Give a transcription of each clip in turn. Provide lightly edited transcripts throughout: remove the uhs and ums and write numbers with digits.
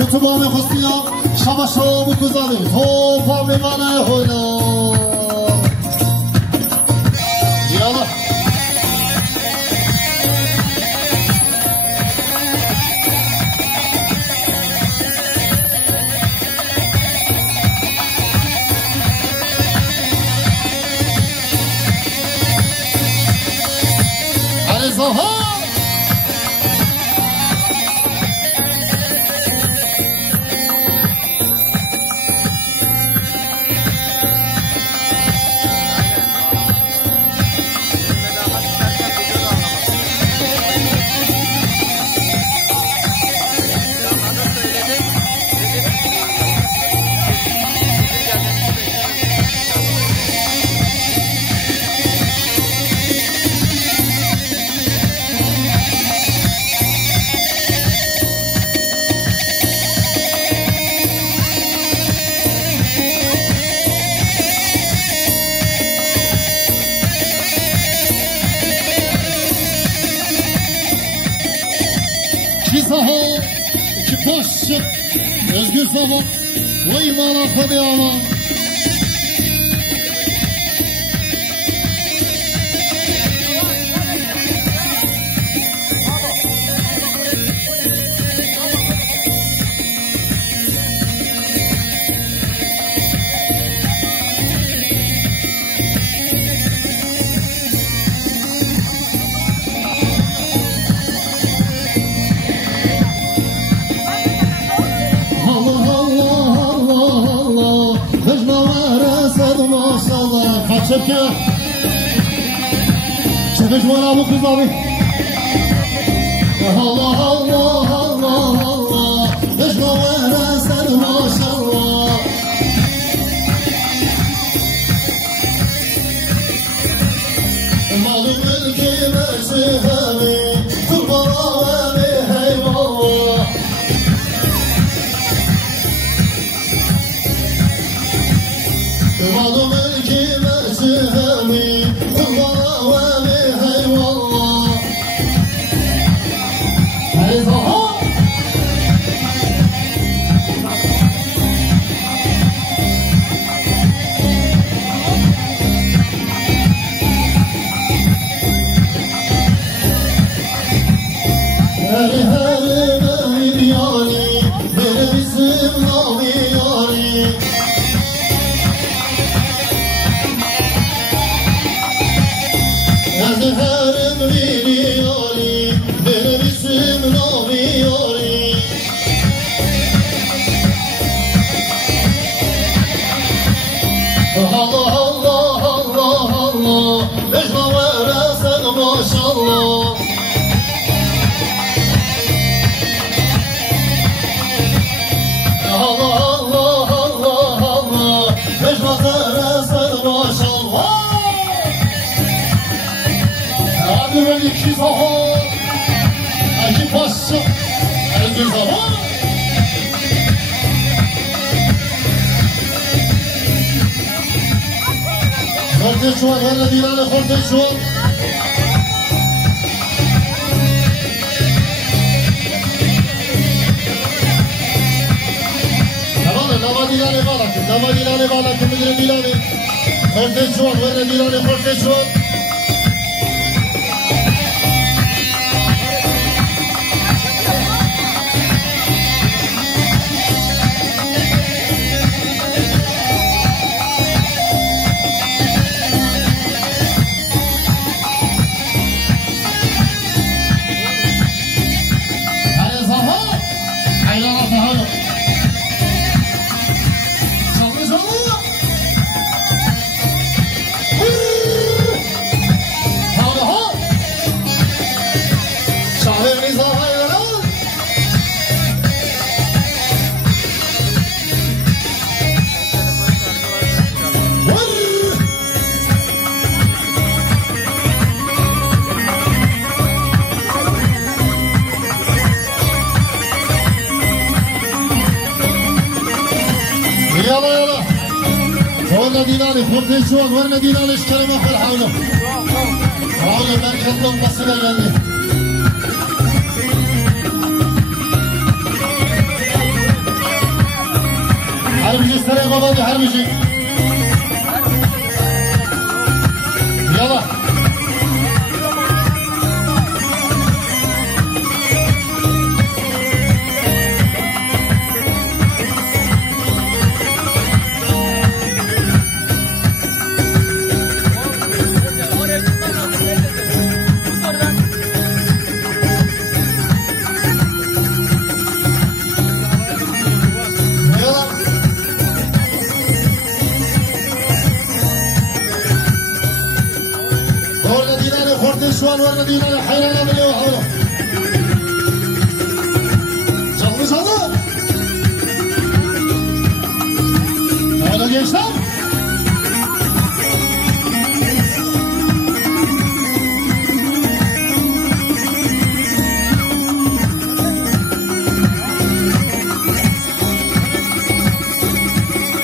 اتباع خستیام شباشو بکوزالی تو پامی منه هوینا یالا علیزاها ki başçı özgür sabah o imana kodiyama شبكة شبك ولا ابو كذابي الله الله الله الله نجمة وانا سد ما شاء الله مالي ملكي مرسفاني كل براواني هاي والله مالي ملكي سهامي وراوامي هاي والله هاي ظهر هاي هاي ماهي ديالي من باسم نامي يالي هارم ريالي من باسم نامي يالي الله الله الله الله نجمة وراسك ما شاء الله الله الله الله الله نجمة وراسك ما شاء الله من یکی زهار اگه پاسو اگه زهار خورده شوان ورد دیران خورده شوان نما دیرانه بالا که میگیره دیرانه خورده شوان ورد دیرانه خورده شوان ورنا ديناني خورتين شوق ورنا ديناني اشكالي في الحولة حولة مركز لهم بصيرة جاني حربشي السلام بابا حربشي يلا شوان والذين حيرنا بلي وحوله صلوا صلوا هذا gençler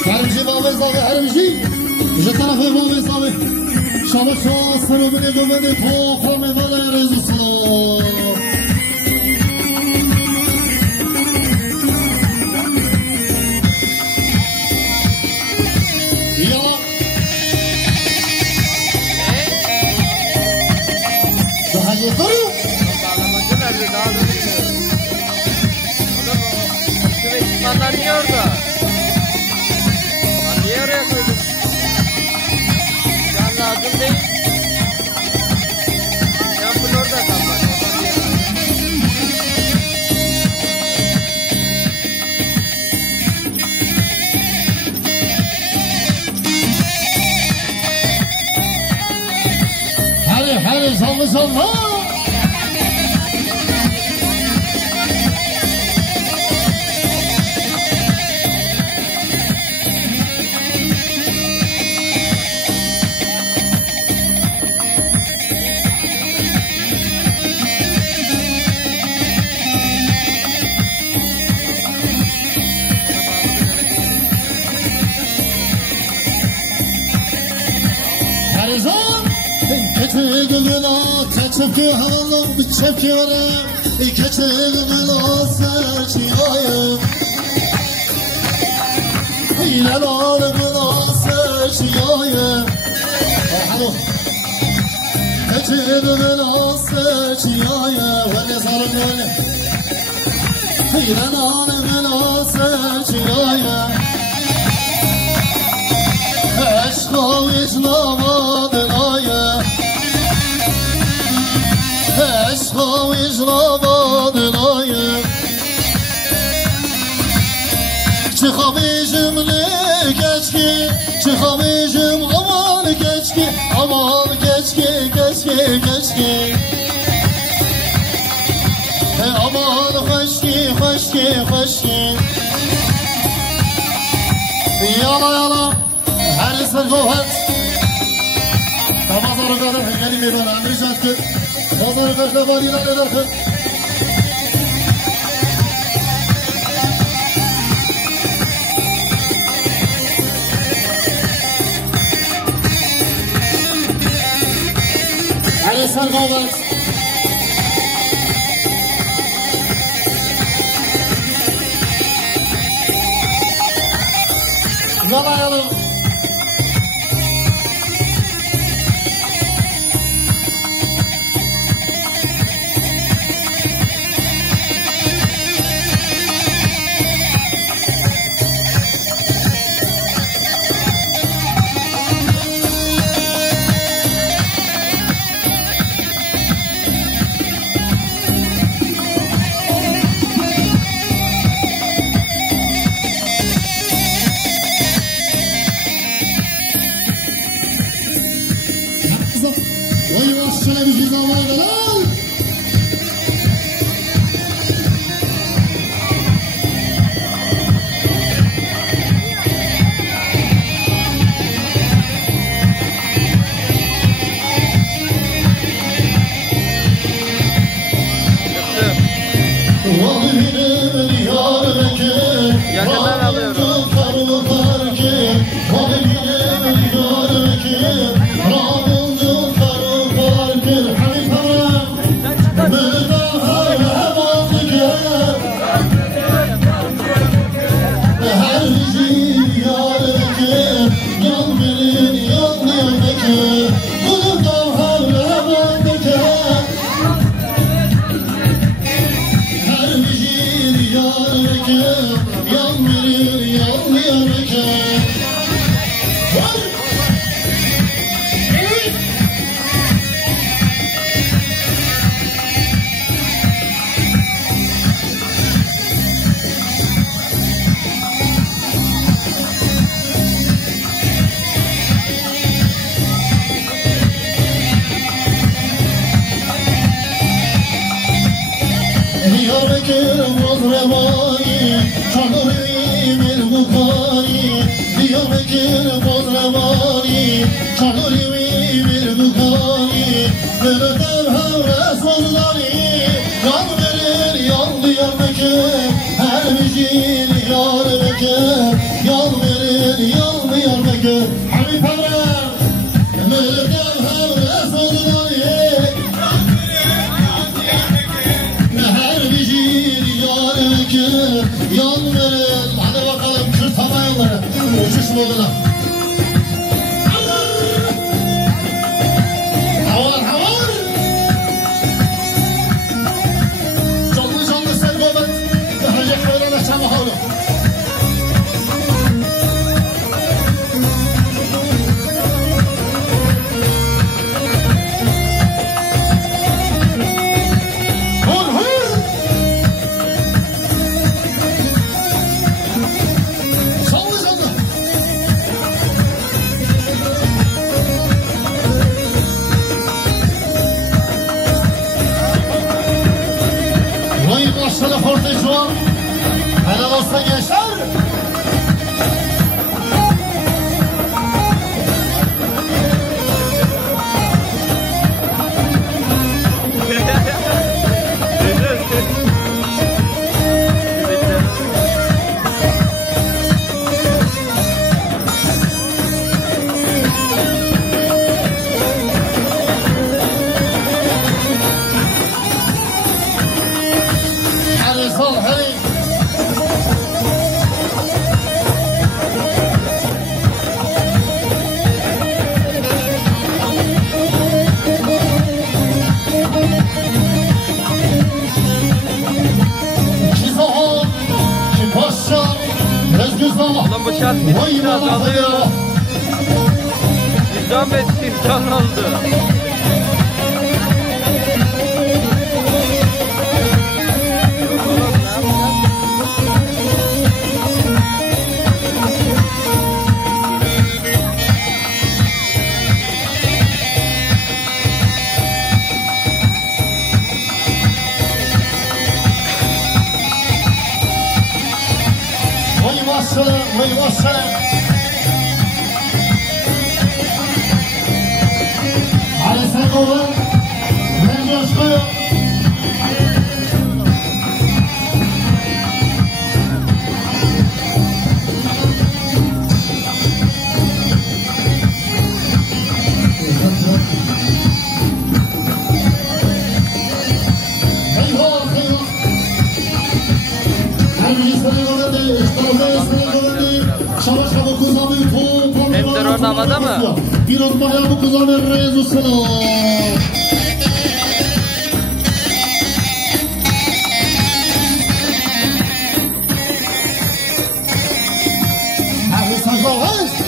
هرمشي بابا صاحي هرمشي je tarafı baba صاحي شما شاستر و بینی گمینی تو خمی ولای رزو سلام یا تو حاجی کرو Bağlamacı nerede daha da bilmiyorum. Oğlum o şu ekipmanlar niye orada? Lan niye oraya koydun? Şu an lazım değil. Yampın orada kal bak. hadi sallı sallı Çöpkü havalı bir çöpkü var keçeğimin asır çiğayım İlen ağrımın asır çiğayım keçeğimin asır çiğayım Veli sarım veli İlen ağrımın asır çiğayım Eşkal içlamadın ayım Eşkal vicdanın ayım Çıkamışım ne geçki Çıkamışım aman geçki Aman geçki geçki geçki Aman hoşki hoşki hoşki Yala yala her sırgıvat Namazları kadar gelin bir bana Ricat ki Nazarı kaçta var ilan ederken Ali Sargavat Yalayalım Oğlum bu şart biraz alıyor. İzlenmesi imkan oldu. Havada mı? Bir uzmaya bu kullanır reis usulü. Hadi sakın.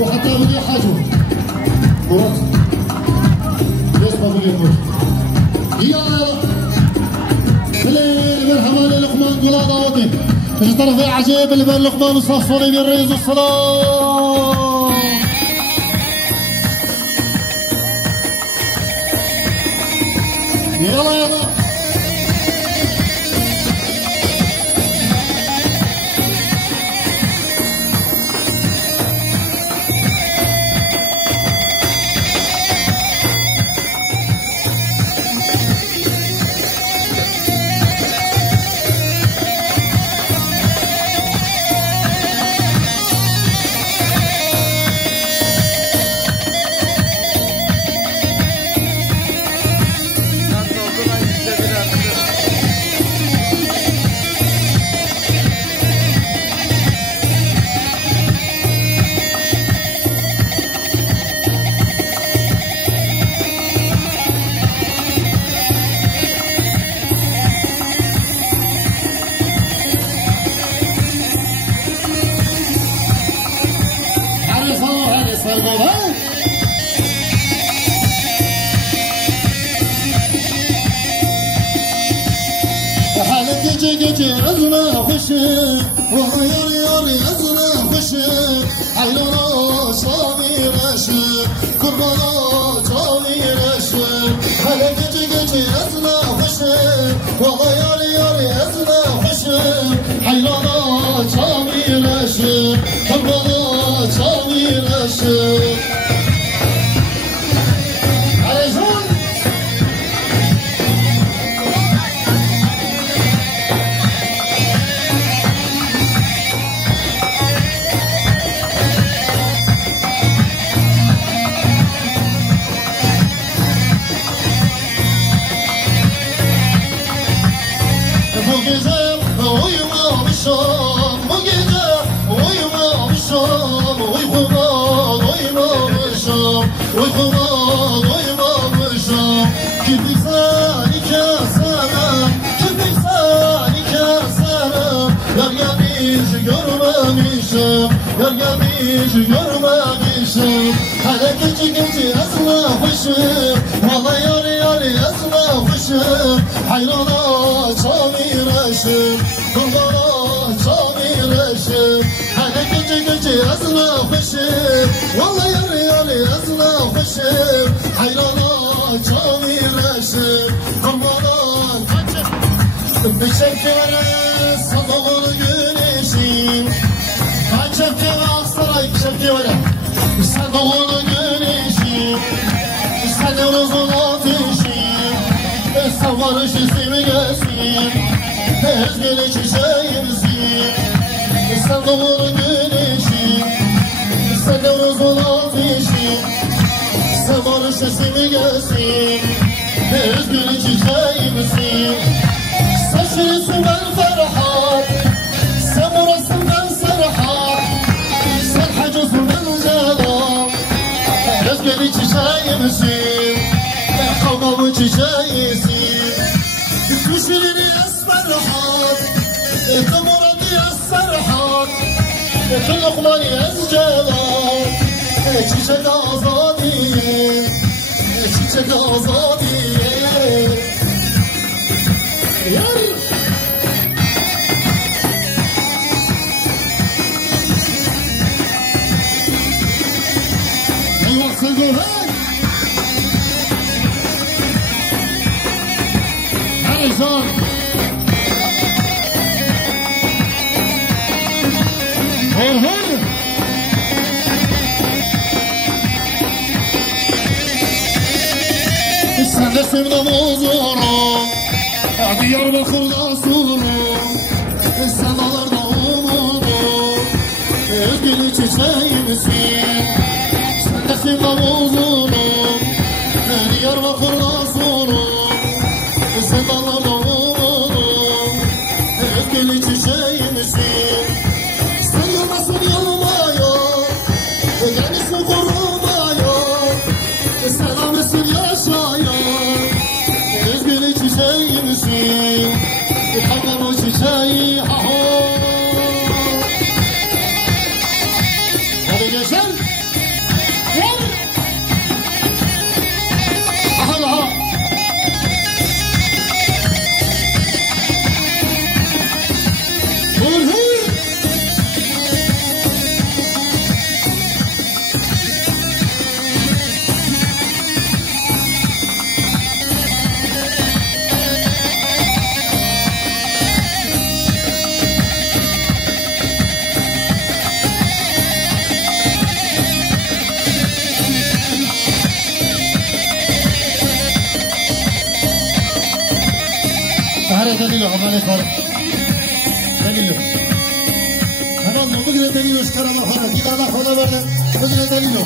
وحتى بدي حاجه مرات ليش ما بدي يخرج يا مرحبا للقمان قول دعوتي في طرف عجيب اللي بين لقمان وصفصوني بالريز والسلام. يلا يلا جي عزنا خشي وغير ياري عزنا خشي عيلنا صامي رشي كربلا صامي رشي هلا جي عزنا خشي وغير ياري عزنا خشي عيلنا صامي رشي كربلا صامي رشي görmemişim hele gece asla kuşum vallahi yarı asla kuşum hayrana çavireşim kurbana çavireşim hele gece asla kuşum vallahi yarı asla kuşum hayrana çavireşim kurbana kaçıp bir şekere sabahını güneşim kaçıp sen doğunu güneşim, sen de uzun ateşim, sen varış ismi gelsin, ezgili çiçeğimsin. Sen doğunu güneşim, sen de uzun ateşim, sen varış ismi gelsin, ezgili çiçeğimsin. Saçını ben ferhat, sen burasın ben serhat, sen hacısın ben ezgili çiçeğimsin, kavgamı çiçeğisin. Kuşları esmer rahat, damuradu esmer rahat, lokmanı ezceler, çiçek azadi, çiçek azadi. Son. Sen de sevdam ozurum, Diyarbakır'da surum, semalarda umudum, özgürlü çiçeğimsin. Sen de sevdam ozurum, Diyarbakır'da surum, semalarda umudum, özgürlü çiçeğimsin. Sen yanasın yanmaya, gelirsin korumaya, selamısın yaşaya, özgürlü çiçeğimsin. Kavgamı çiçeği ha ha. Hadi geçen. Aha aha. Vur. دلیل همه کار دلیل همه بگیره دلیلش کارم خانه دیگر خدا برده بگیره دلیل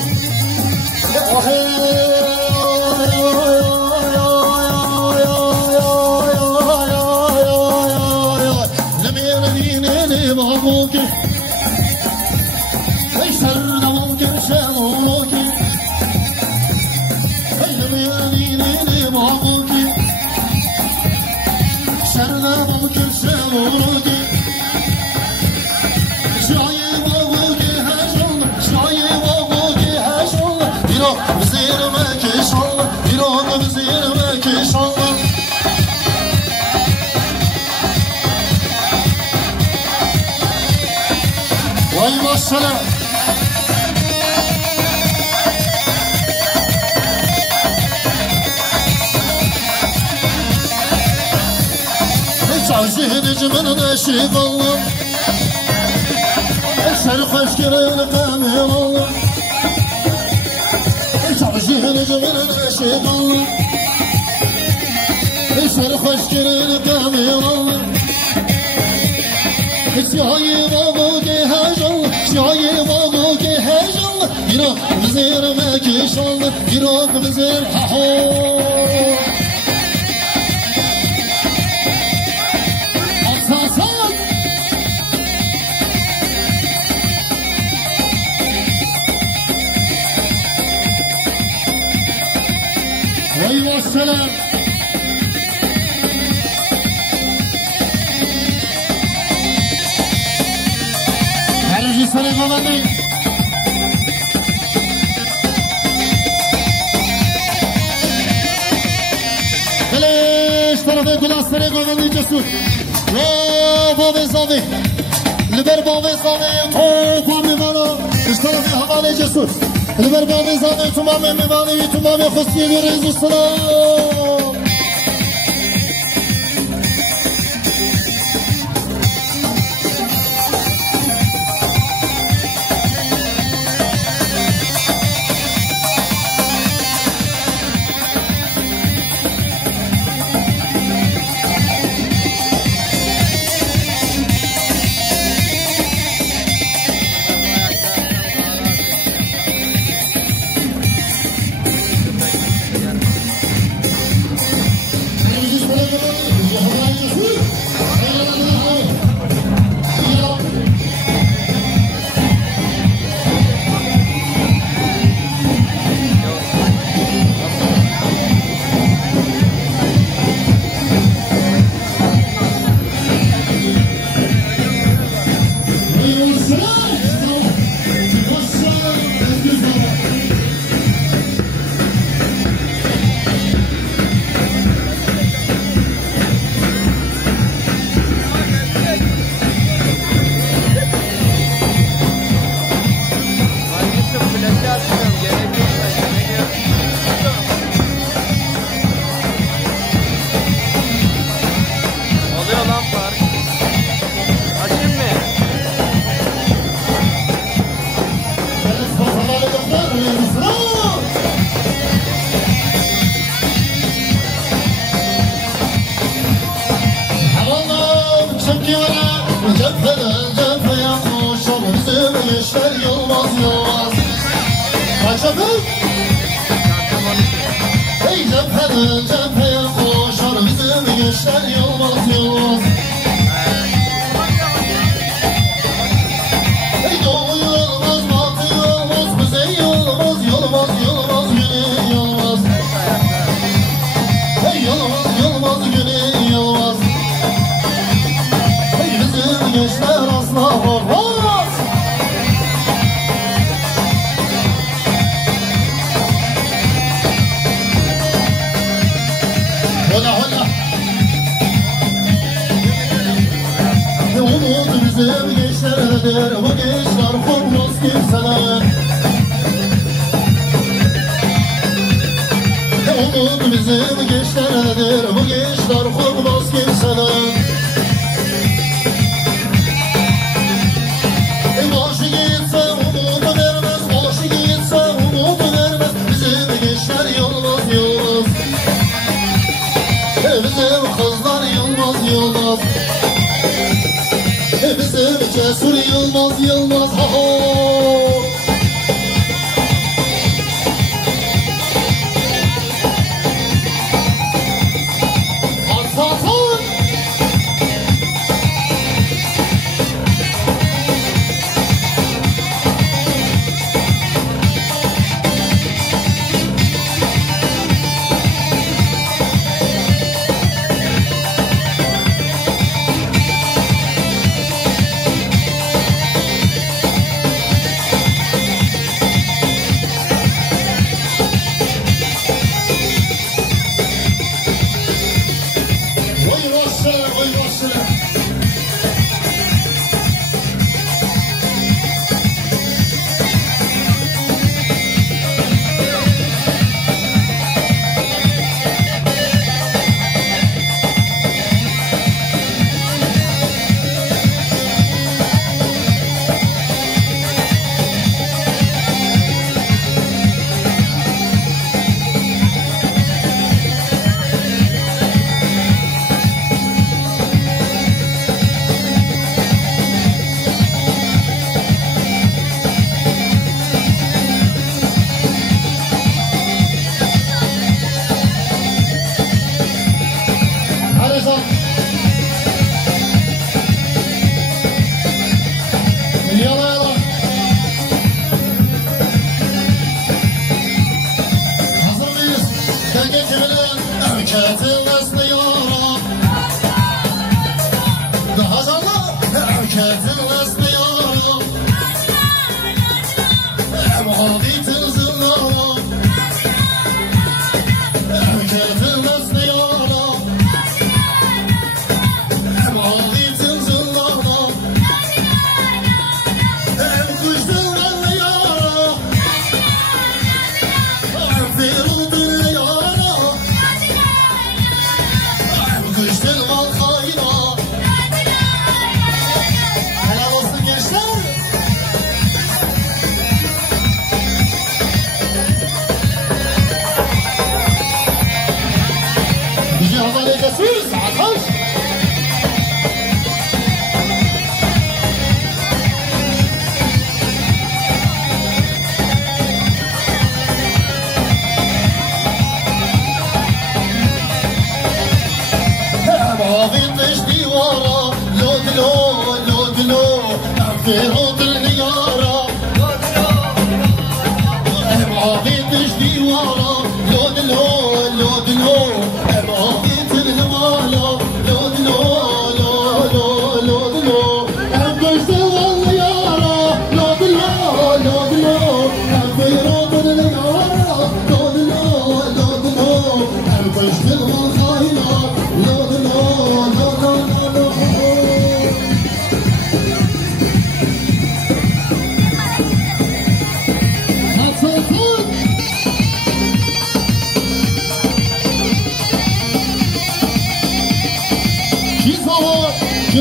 Vay maşallah. Çarşı hıcımın eşi kalım Eşer hoş girin kamil olum Çarşı hıcımın eşi kalım Eşer hoş girin kamil olum Şayi babu ki heyecanlı Şayi babu ki heyecanlı Girak vizir mekişanlı Girak vizir ha-ho Asasan Vay vassalam Sana babamı Beleş tarafı kulasları babamı cesur Babamı zavi Liber babamı zavi Topamı bana Üç tarafı havalı cesur Liber babamı zavi Tumamı mivali Tumamı khusiye bir rezu salam Hey cepheden cepheye koşar bizim gençler yılmaz yılmaz Hey doğu yılmaz batı yılmaz kuzey yılmaz yılmaz yılmaz güney yılmaz Hey yılmaz yılmaz güney yılmaz Hey bizim gençler asla korkmaz Umut bizim gençlerdir, bu gençler korkmaz kimseler Umut bizim gençlerdir, bu gençler korkmaz kimseler Başı gitse umudu vermez, başı gitse umudu vermez Bizim gençler yılmaz yılmaz Bizim kızlar yılmaz yılmaz Yılmaz ho Atsatın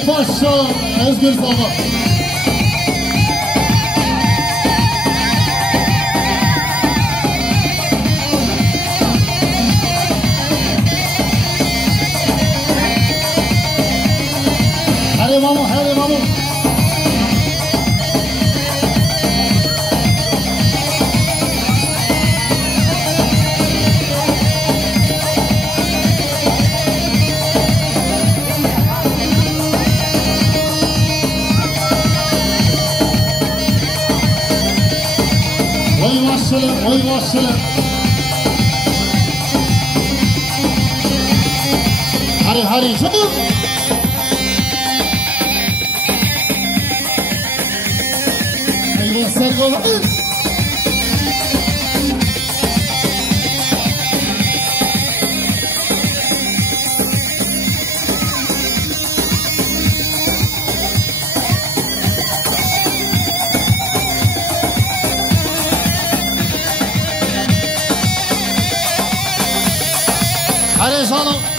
Başla Özgür Baba. Hadi mama, hadi mama. Oy maşallah. Hari hari çabuk. Eyvah sen oğlum. Hadi salon.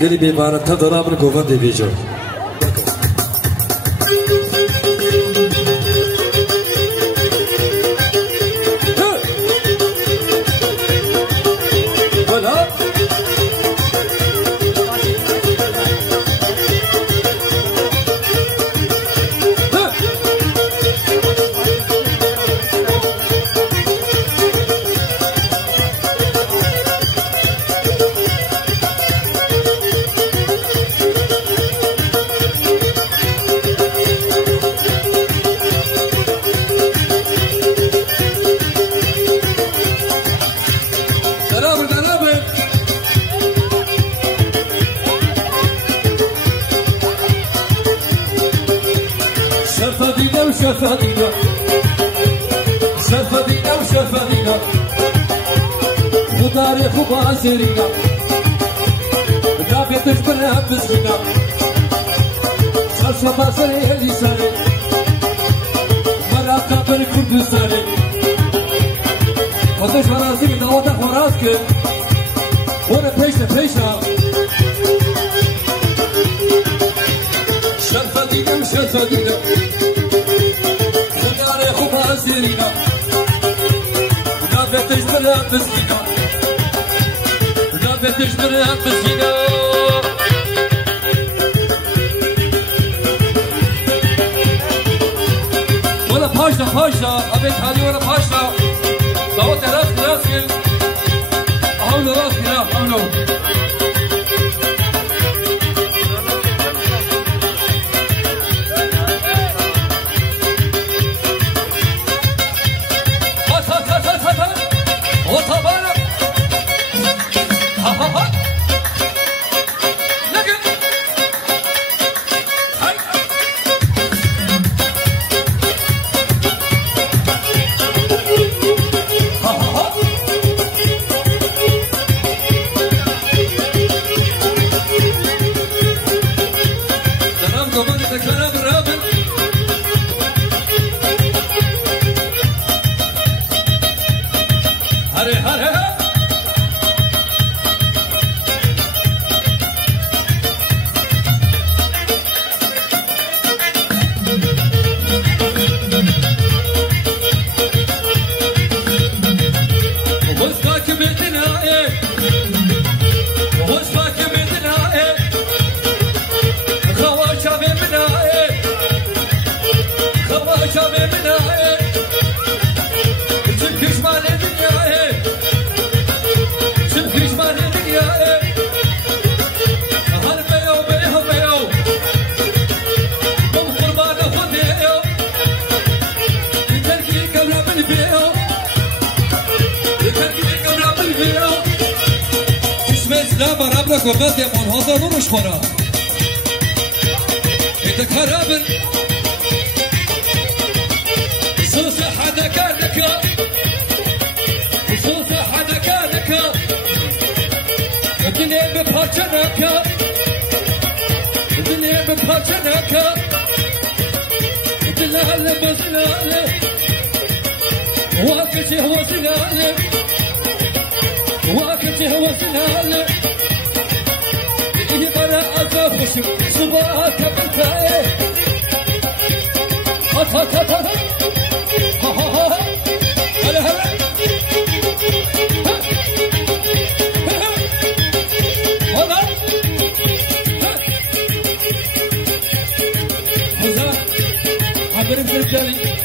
قلي بيبانا تضرب الكوفان دي بيجو شفادينا وتاريخ وباسرينا دافع تشبرها بسكينا صلصة باسرية اللي ساري مرة قابل كنت ساري وتش فراسي من دواتك وراسك وانا بيشة شفادينا وشفادينا وتاريخ وباسرينا تجبرها بسكينة ونابع تجبرها بسكينة ولا باشا أبيت هذي ولا باشا صوت راسي حولوا راسي لا حولوا قربت يا من هذا نورش خورا إذا كرابن صوص حدا كانك صوص حدا كانك الدنيا ببهجنك الدنيا ببهجنك دلال بزلال واكتي هو زلال واكتي هو زلال خوشم صبح كبرتاي هات ها هلا هلا هذا عبر الجلي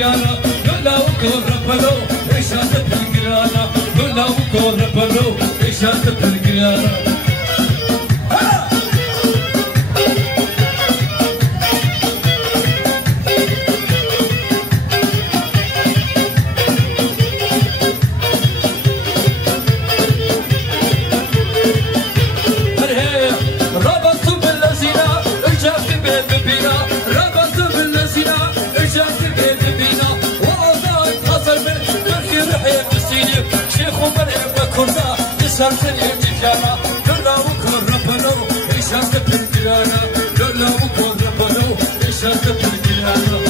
الجرانا لولا وكور ربلو إشارة الجرانا لولا وكور ربلو إشارة الجرانا شرطن يجيكانا لولا وكور ربلو إشارة الجرانا لولا وكور ربلو إشارة الجرانا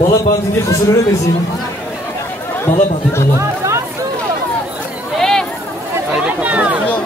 Bala bandini kusuruna benziyor. Bala bandı bala. Haydi kapatalım.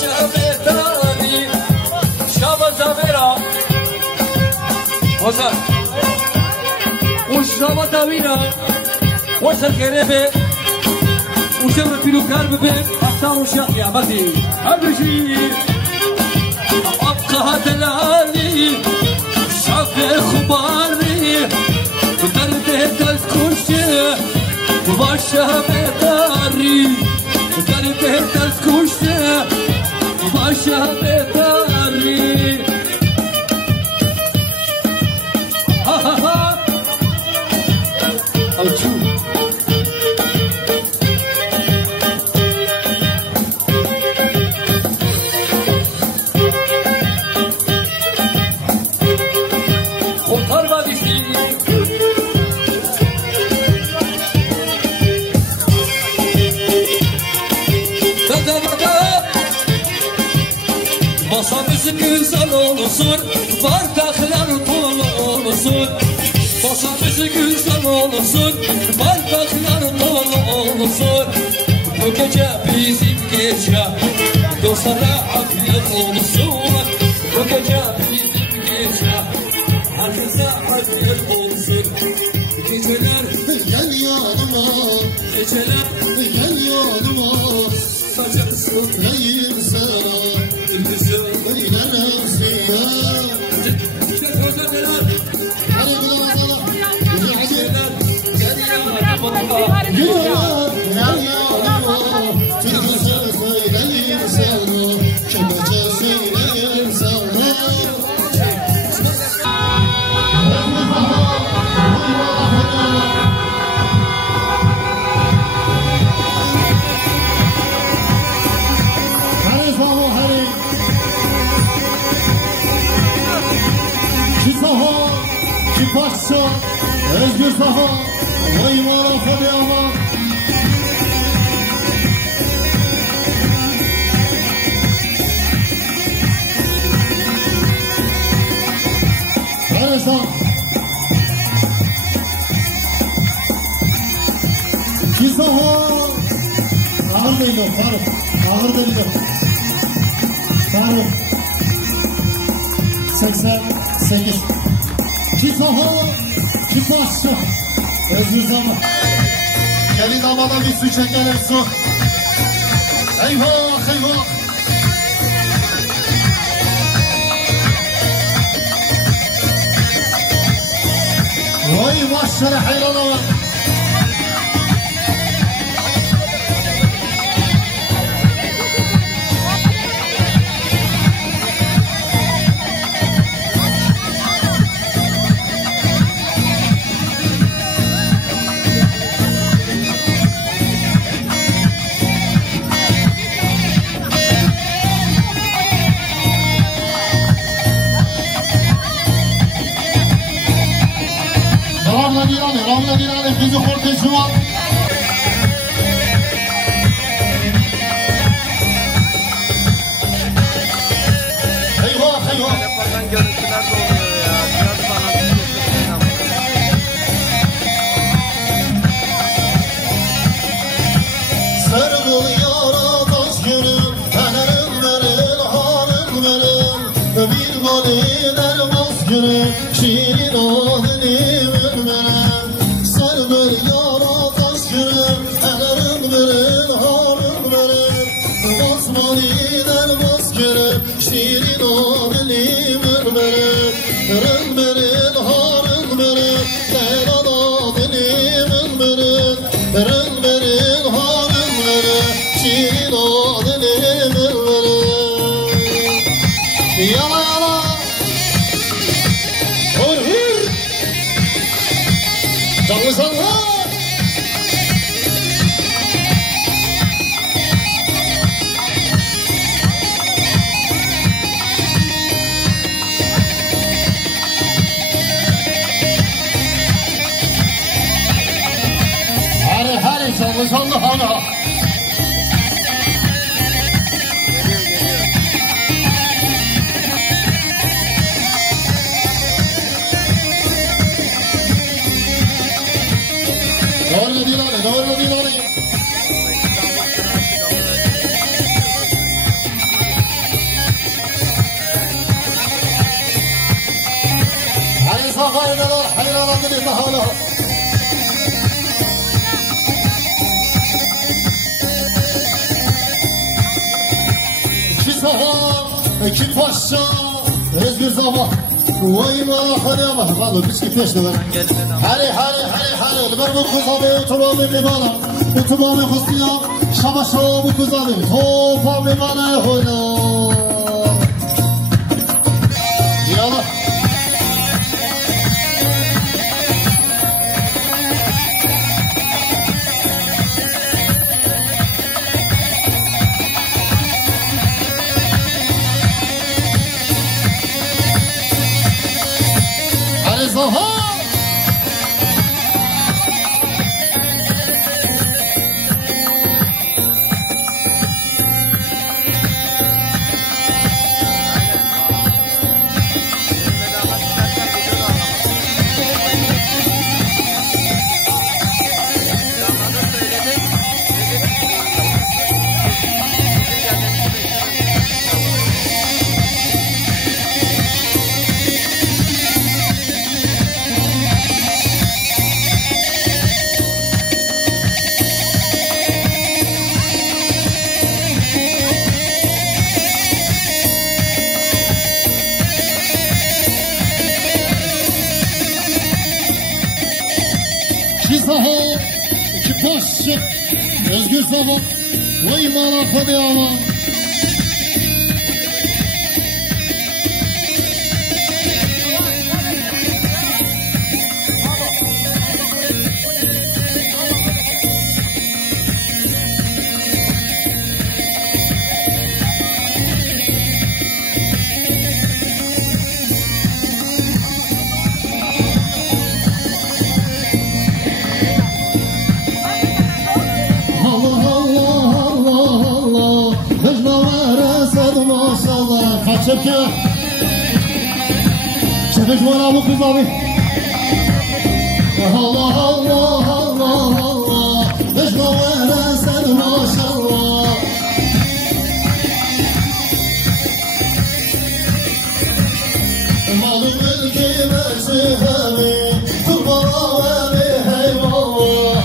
شبتاني شابا زميرا وصل وشابا تاويرا وصل كريبي وشبر بيلو كارب بي أختار وشاق يا بدي أبجي أبقى دلالي شاق خباري ودرده تسكوشي وباشا بتاري ودرده تسكوشي وباشا بتاري ها ها ها أو شو Masamız güzel olsun, bardaklar dolu olsun. Masamız güzel olsun, bardaklar dolu olsun. Bu gece bizim gece, dostlara afiyet olsun. Bu gece bizim gece, herkese afiyet olsun. Geceler gel yanıma, geceler gel yanıma. saçarsın Neyim sana, söylenem siya. Hadi kulağına sana. Gel yanıma, türküsü söyleyeyim sana. Kemece söyleyeyim sana. Başça, Özgür Saha, Vaymara Fadiyama. Kardeşler, Kisaha, ağır değil o, Faruk, ağır değil o. Faruk, 88. Kisaha, Kipaşça, Özgür Saha. Gelin damada bir su çekelim su. Eyvah, eyvah. Vay maşallah hayrana var. Ramla girane, bizi korteşi var. Eyvah, eyvah. Telefondan görüntüler de oluyor ya. Biraz bana bir şey ama. Sargıl yara taş gönül, fenerim verin, harım verin. Bir golü dermaz gönül, şiirin adını vermeren. Sargıl yara taş gönül, fenerim verin, harım verin. Basmali dermaz gönül, şiirin adını vermeren. Rın verin, harım verin, leylan adını vermeren. Rın verin, harım verin, şiirin adını vermeren. Yala yala. Hır hır. Canlı canlı. حيدر حيدر اللي ظهره كي صهار كي باشا رزق زوا وي ما خدمه والله بس كيفاش دابا حالي حالي حالي حالي البرد خصابي وطلوبي ببالا وطلوبي خصيا شباشو بكزابي توفا ببالا هنا يلا علي زهار ki başı özgür sabah vay mala kadıyama شبكة شبك ولا ابو كذابي الله الله الله الله اجمع وانا سد ما شاء الله مال الملكي مرسفامي تبراوي هاي والله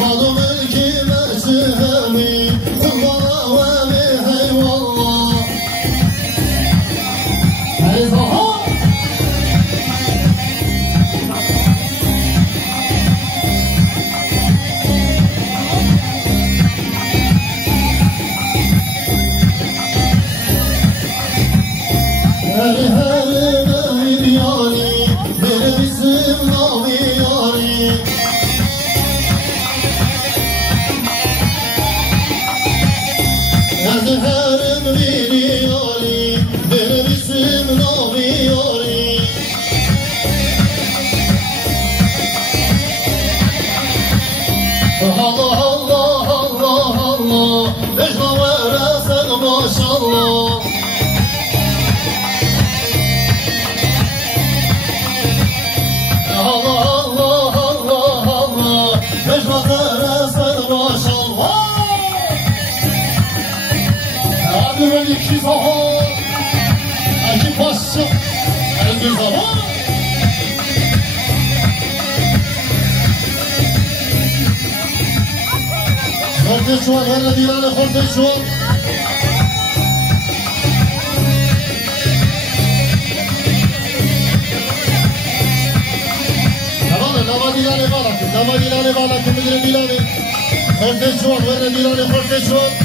مال الملكي سهامي تبراوي هاي والله هاي ظهر هاي هاي ناوي دياري من اسم ناوي ياري أزهر برياري برسم نوياري الله الله الله الله اجمع وراسك ما شاء الله الله الله الله الله اجمع وراسك ما شاء الله Ömürlük şu zahar Acı başı Özgür zaman Korte şu an Herle Dilane korte şu an Nama Dilane balakın Nama Dilane balakın Müdüre Dilane Korte şu an Herle Dilane korte şu an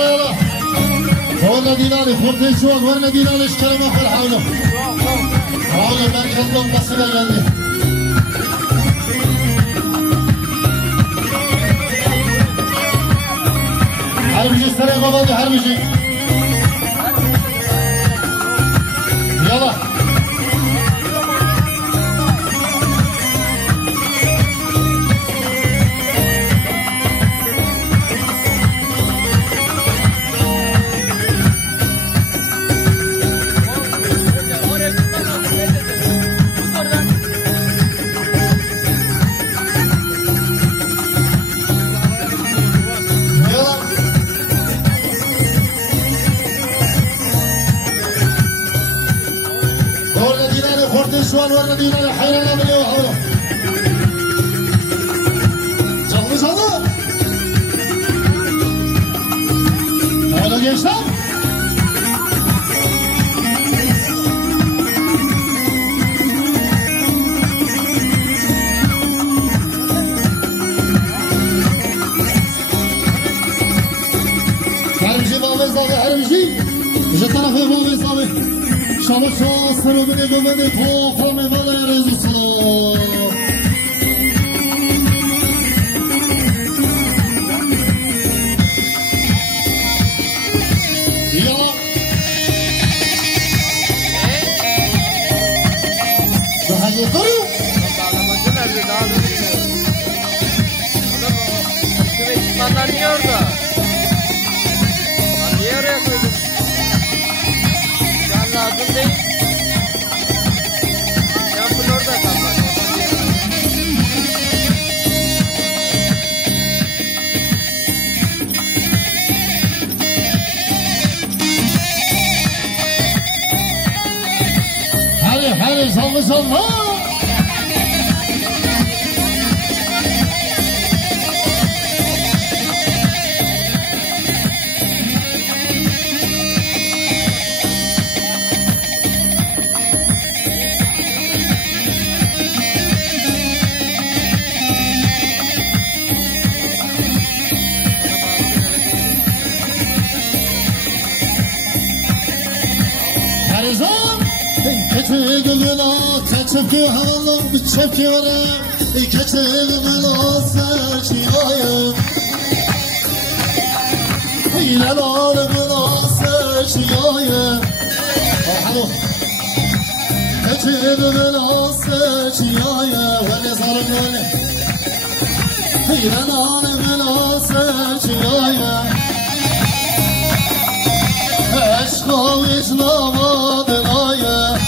يلا يلا ولا ديناري خورتي شوق ولا ديناري اشتري ما خل حوله حوله مركز من بصيرة جلدي حربشي اشتري قبضي حربشي يلا سؤال ورنا دينا حيرنا من يوم حوله صلوا صلوا هذا جيشان هرمشي بابي صافي هرمشي جا طرفي بابي صافي شامل شو سرو بني بني فوق من ولا يرزق صلاة يلا بحاجة قرو lazım değil. Yampın orada kalmak. Hadi salla salla. Çöpkü havalı bir çöpkü varım Keçeğimin asır çiğayım Hilal ağrımın asır çiğayım Halo Keçeğimin asır çiğayım Ve ne zarım böyle Hilal ağrımın asır çiğayım Eşkal içlamadın ayım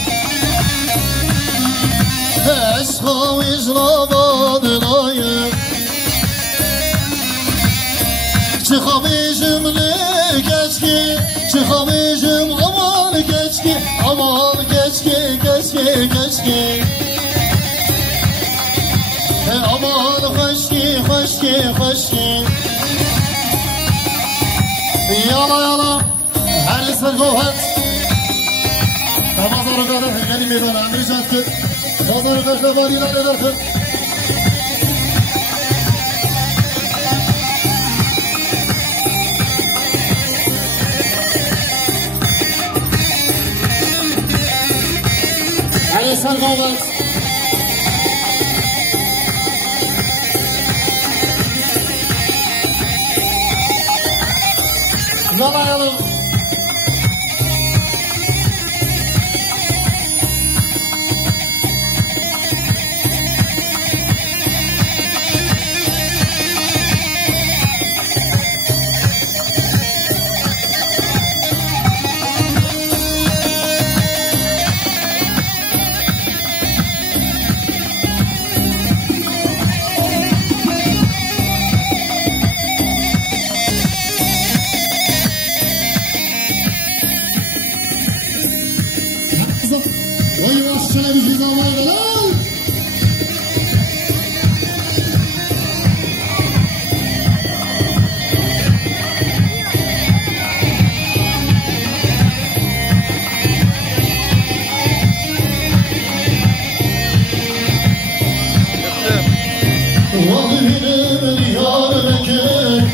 Eşkal icramadın ayım Çıkamışım ne geçki Çıkamışım aman geçki Aman geçki geçki geçki Aman hoşki hoşki hoşki Yala yala Her sen gohet Ramazan'ı kadar hekeni meydan anlayacağız ki Bazarı kaçta var ilan edersin. Hadi sen kalın. Yalayalım.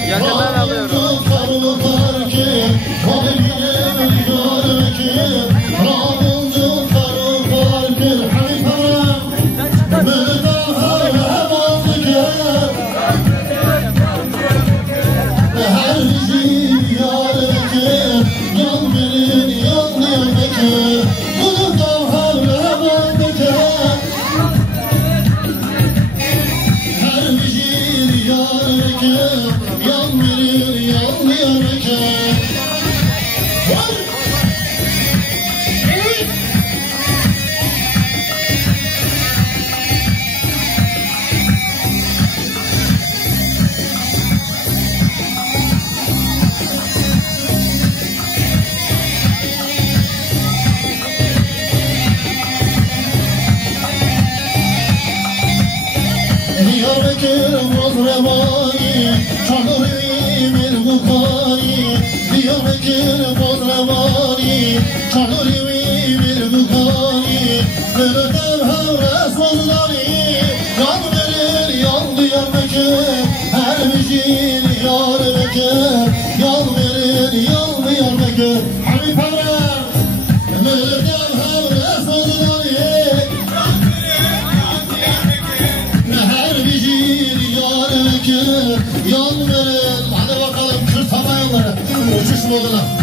Yakından alıyorum. روایی چانوری مرگوکانی دیارکر باز روانی چانوری مرگوکانی بردم هم رسول داری یاد برر یاد دیار بکر هر بجین یار بکر یاد برر یاد دیار بکر همین پرم بردم هم رسول داری هر بجین یار بکر یاد برر hadi bakalım kır tabayaları uçuş moduna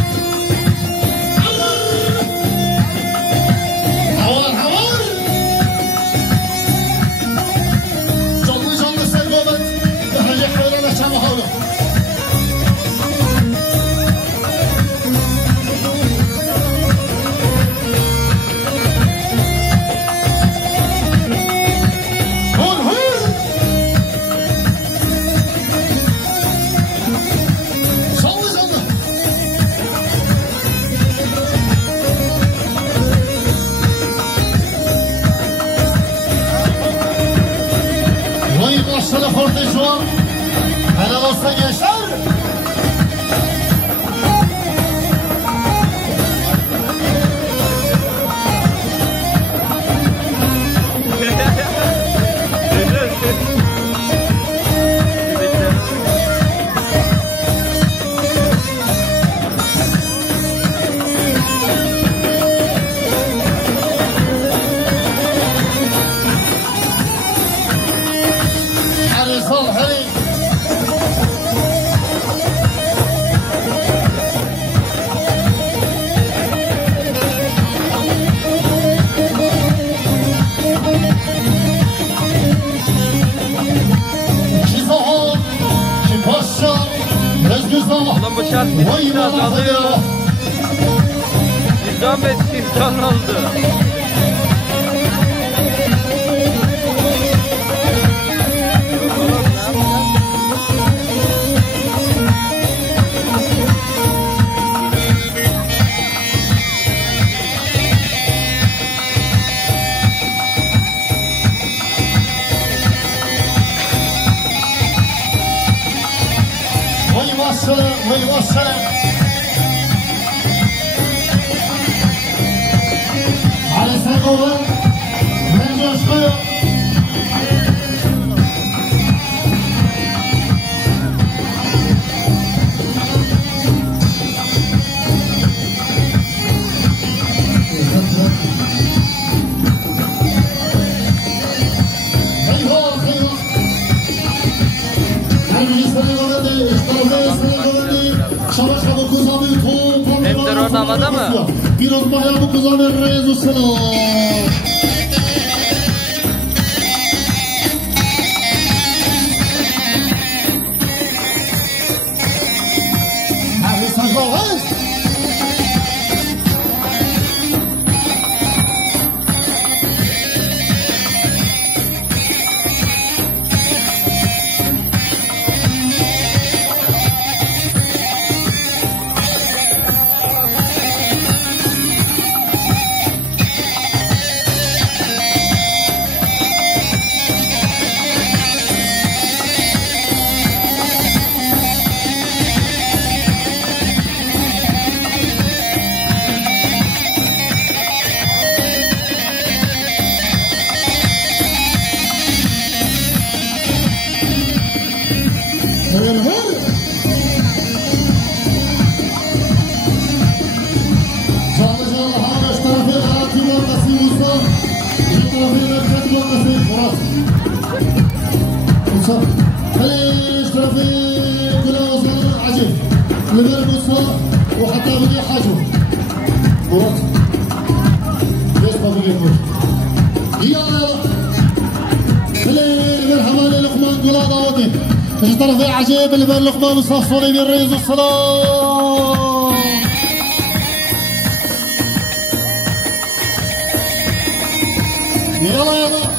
başladı Forte şu an. Helal olsun gençler. Oğlum bu şart bir azalıyor. İzahmet simtan oldu. والسلام على سقوة من جوشقه Hem drone havada mı? Biraz bayramı kullanır reis usulü. Hadi sakal. وحتى بدي حاجه مرات ليش ما بقي يلا مرحبا للقمان قولا داودي ايش طرف عجيب اللي بين لقمان وصفصوري بالريز والصلاه يلا يلا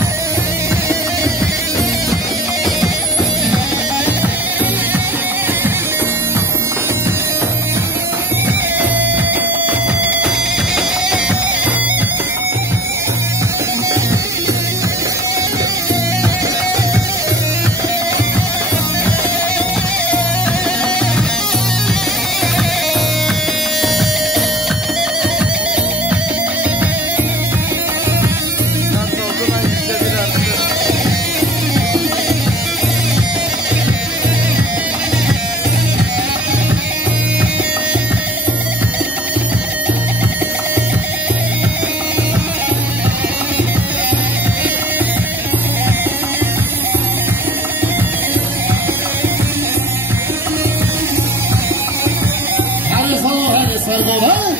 هر سرگوه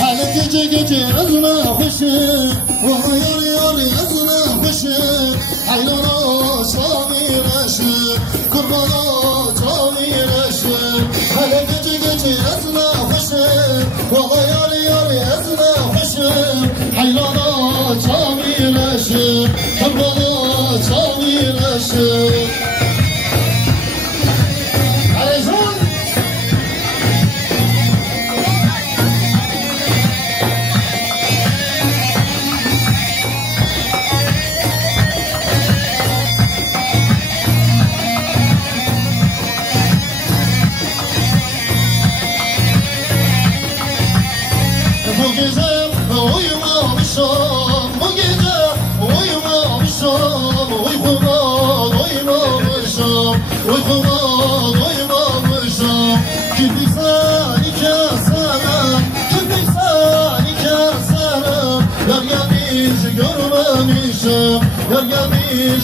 حالك جيجي أزنا خوشي والله ياري ياري أزنا خوشي حيلونا شامي رشي كربانا شامي رشي حالك جيجي أزنا خوشي والله ياري ياري أزنا خوشي حيلونا شامي رشي كربانا شامي رشي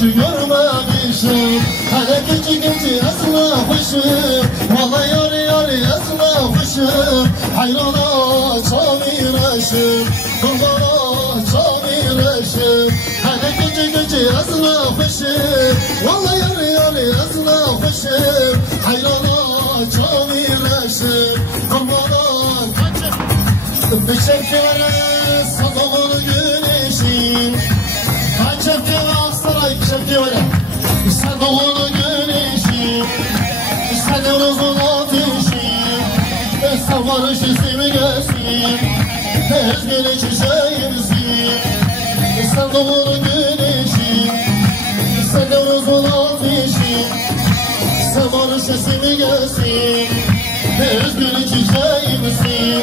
görmemişim Hele gece gece esnafışım Vallahi yarı yarı esnafışım Hayrana çamireşim Kurbana çamireşim Hele gece gece esnafışım Vallahi yarı yarı esnafışım Hayrana çamireşim Kurbana kaçıp bir şevkere sadağını güneşim Kaçıp saray şevkere sen doğunu güneşim sen eurozun ateşim sen varış ismi gelsin ezgili çiçeğimsin sen doğunu güneşim sen eurozun ateşim sen varış ismi gelsin ezgili çiçeğimsin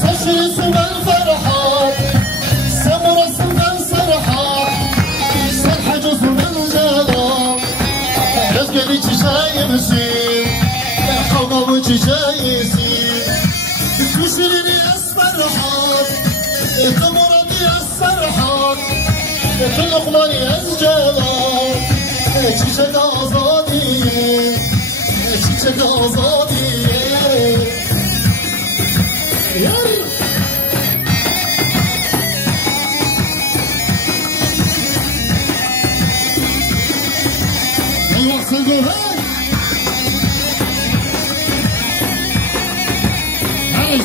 sen şirisin ben ferhat sen burasın ben serhat sen hacısın ben celal ezgili çiçeğimsin kavgamı çiçeğisin kuşirini esmerhat temurati esmerhat lokmani ezcelal çiçek azadi çiçek azadi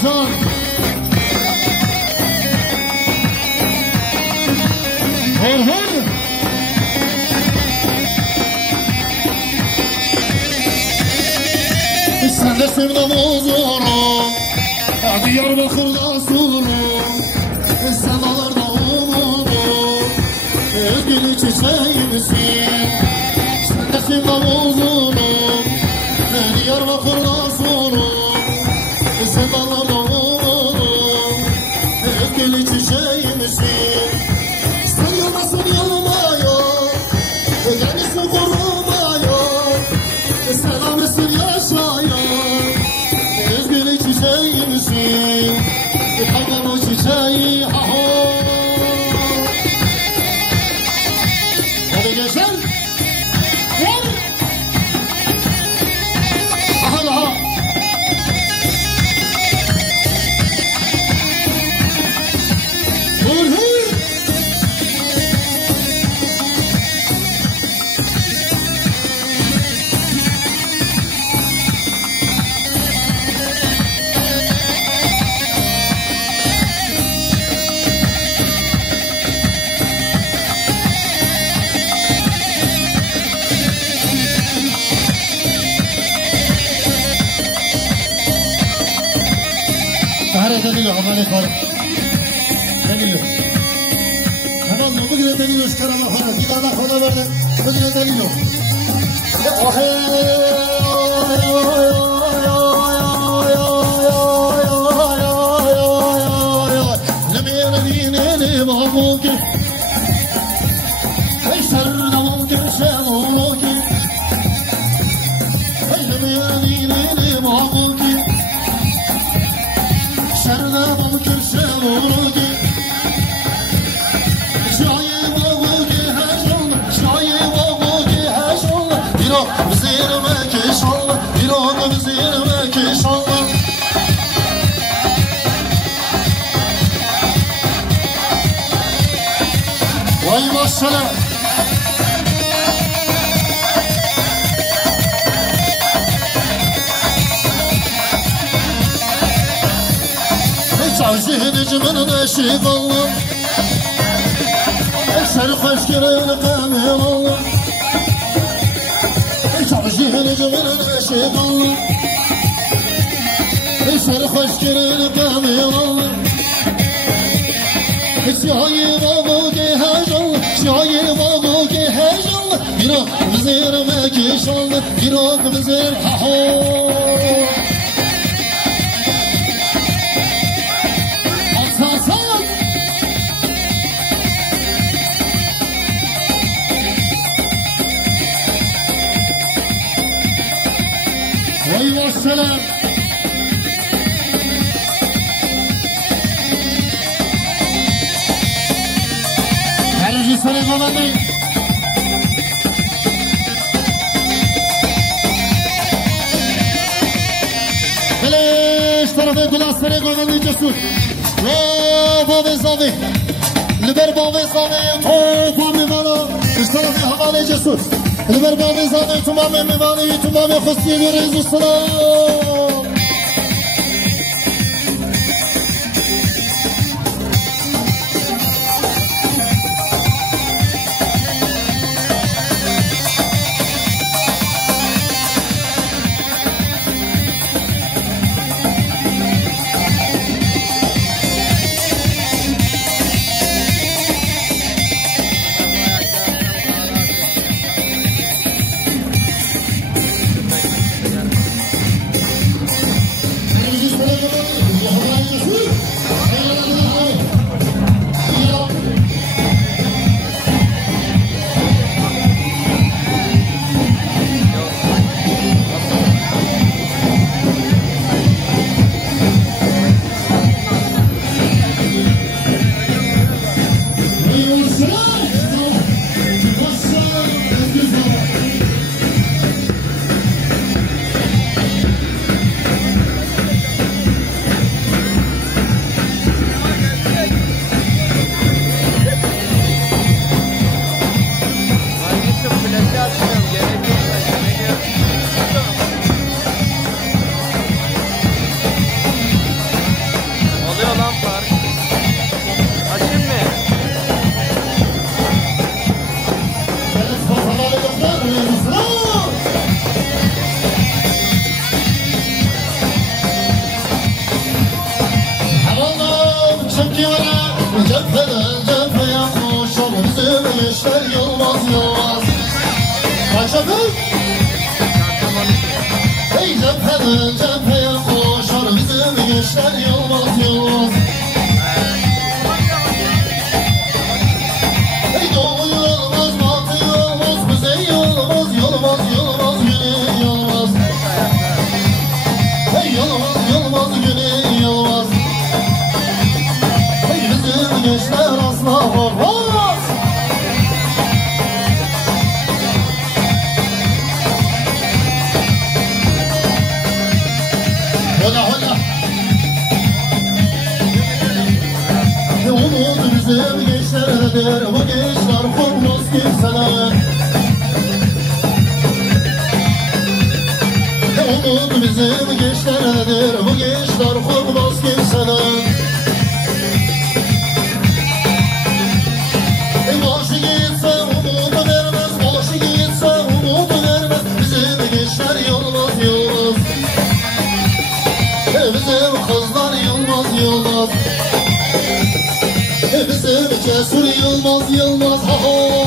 Son. Hor hor. Sen de sevdam ozurum Diyarbakır'da surum Semalarda umurum Özgülü çiçeğimsin Sen de sevdam ozurum Diyarbakır'da surum Semalarda umurum Özgülü çiçeğimsin Sen yanmasın yanmaya Gelmişsin korumaya Selamlısın yaşaya Özgürlü çiçeğimsin Kavgamı çiçeği ha ho Hadi geçen Vur Aha daha Vur vur دليله عماني فارق دليله هذا بقدر دليله اشترى الله خلاص كده الله خلاص بقدر دليله لم يرديني مهموك يسرنا ممكن شاموك لم يرديني مهموك شرنا ممكن شاموك شاي ووجه هجوم شاي ووجه بزيرمك inşallah bir onu بزيرمك inşallah vay maşallah عوزين جمن نشيب الله اكسر خوش كرين قامي الله عوزين جمن نشيب الله اكسر خوش كرين قامي الله شاي بابو جهاز الله شاي بابو جهاز الله يروح بزير ما كيش الله يروح بزير ححو ايوه السلام خارجي سلام مامي بلاش طرفي كل السريق مامي جسور بابي زافي لبر بابي زافي تو بابي مالا اشترافي حوالي جسور لبر بابي زافي تو مامي ميماني تو مامي خصي بريز السلام Bizim gençlerdir bu gençler korkmaz kimseden. Başı gitse umudu vermez, başı gitse umudu vermez. Bizim gençler yılmaz yılmaz, bizim kızlar yılmaz yılmaz, bizim cesur yılmaz yılmaz. Ha ha.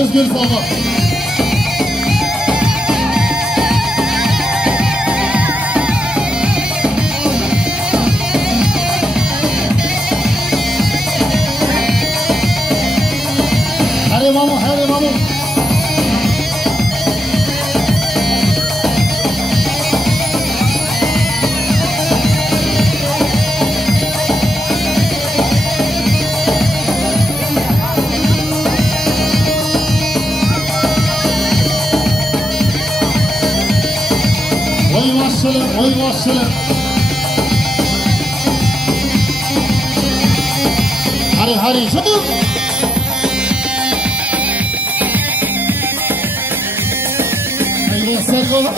Özgür Baba. Hadi mama, hadi mama. Oy maşallah. Hari çabuk. Hayırlı sergolar.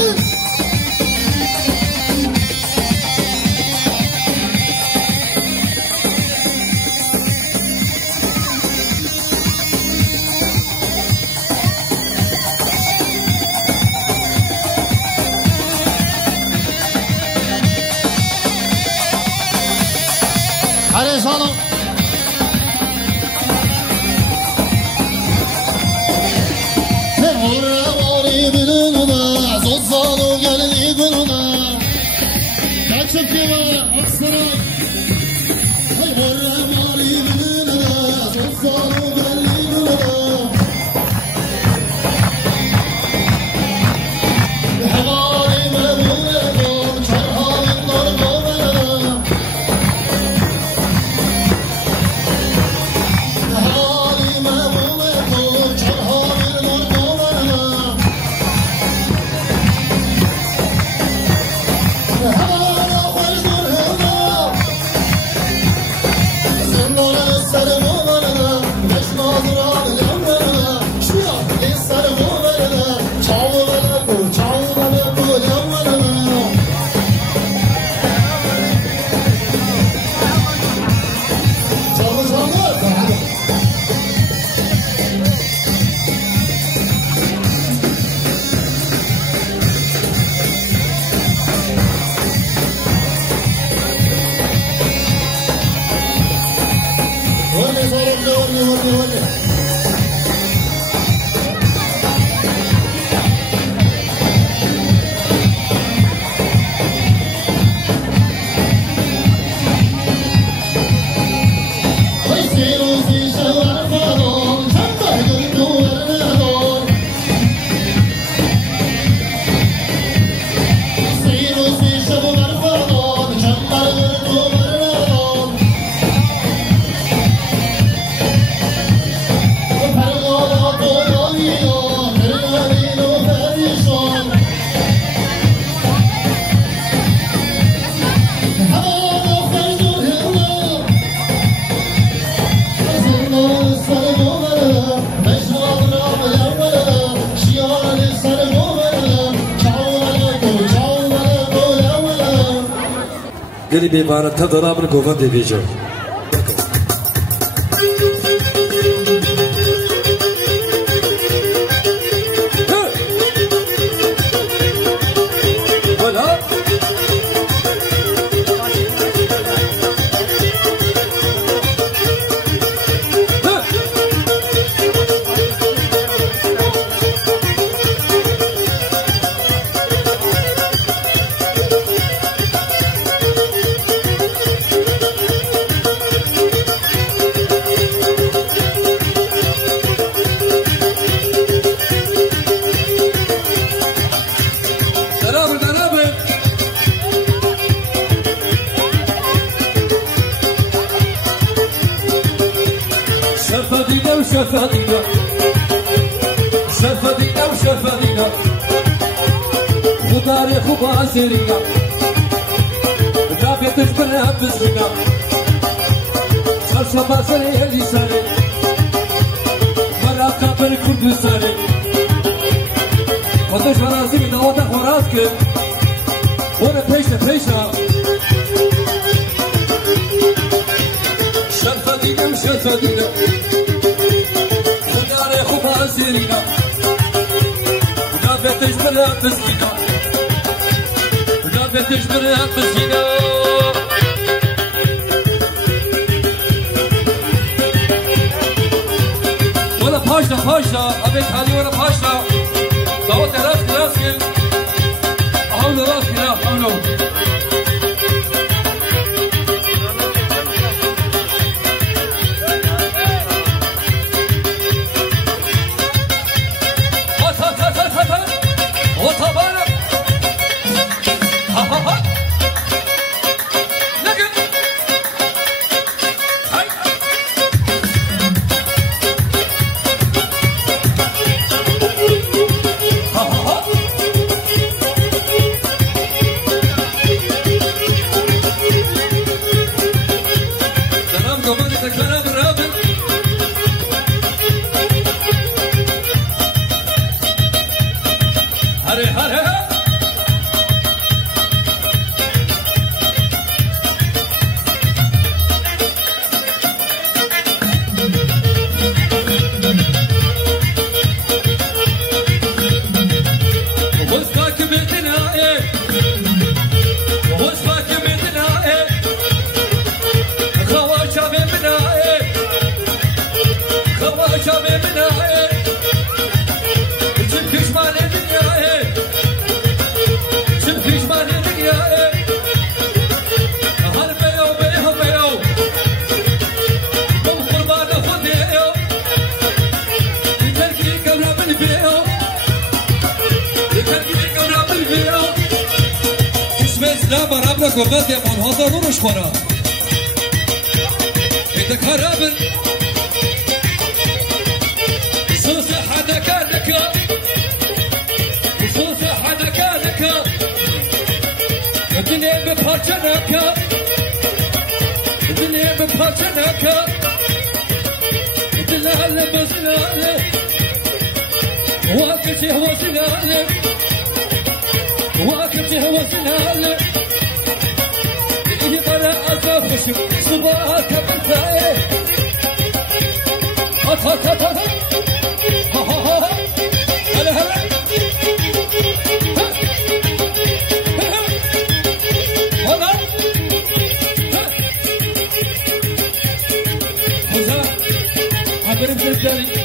Hadi salon. قلي بيبارة تضرب القوفان دي بيجو شفادينا وتاريخ وبازيرينا دافع تشبرها بزينا صلصة بازري اللي ساري مراكا بالكل ساري وتش فرازي من اوضح وراسك وانا بيشة شفادينا وتاريخ وبازيرينا تجبرها مسكينة ونافع تجبرها مسكينة ولا باشا أبيك هالي ولا باشا دعوت راسي حولوا راسي لا حولوا قومت يا من هذا نورش خورا إذا خرابن صوص حدا كانك صوص حدا كانك الدنيا بفرجنك الدنيا بفرجنك الدنيا بزلالك واكل شيء هو زلالك واكل شيء هو زلالك خشب صباك بالفاي هات هلا هلا هلا عبرم جلجالي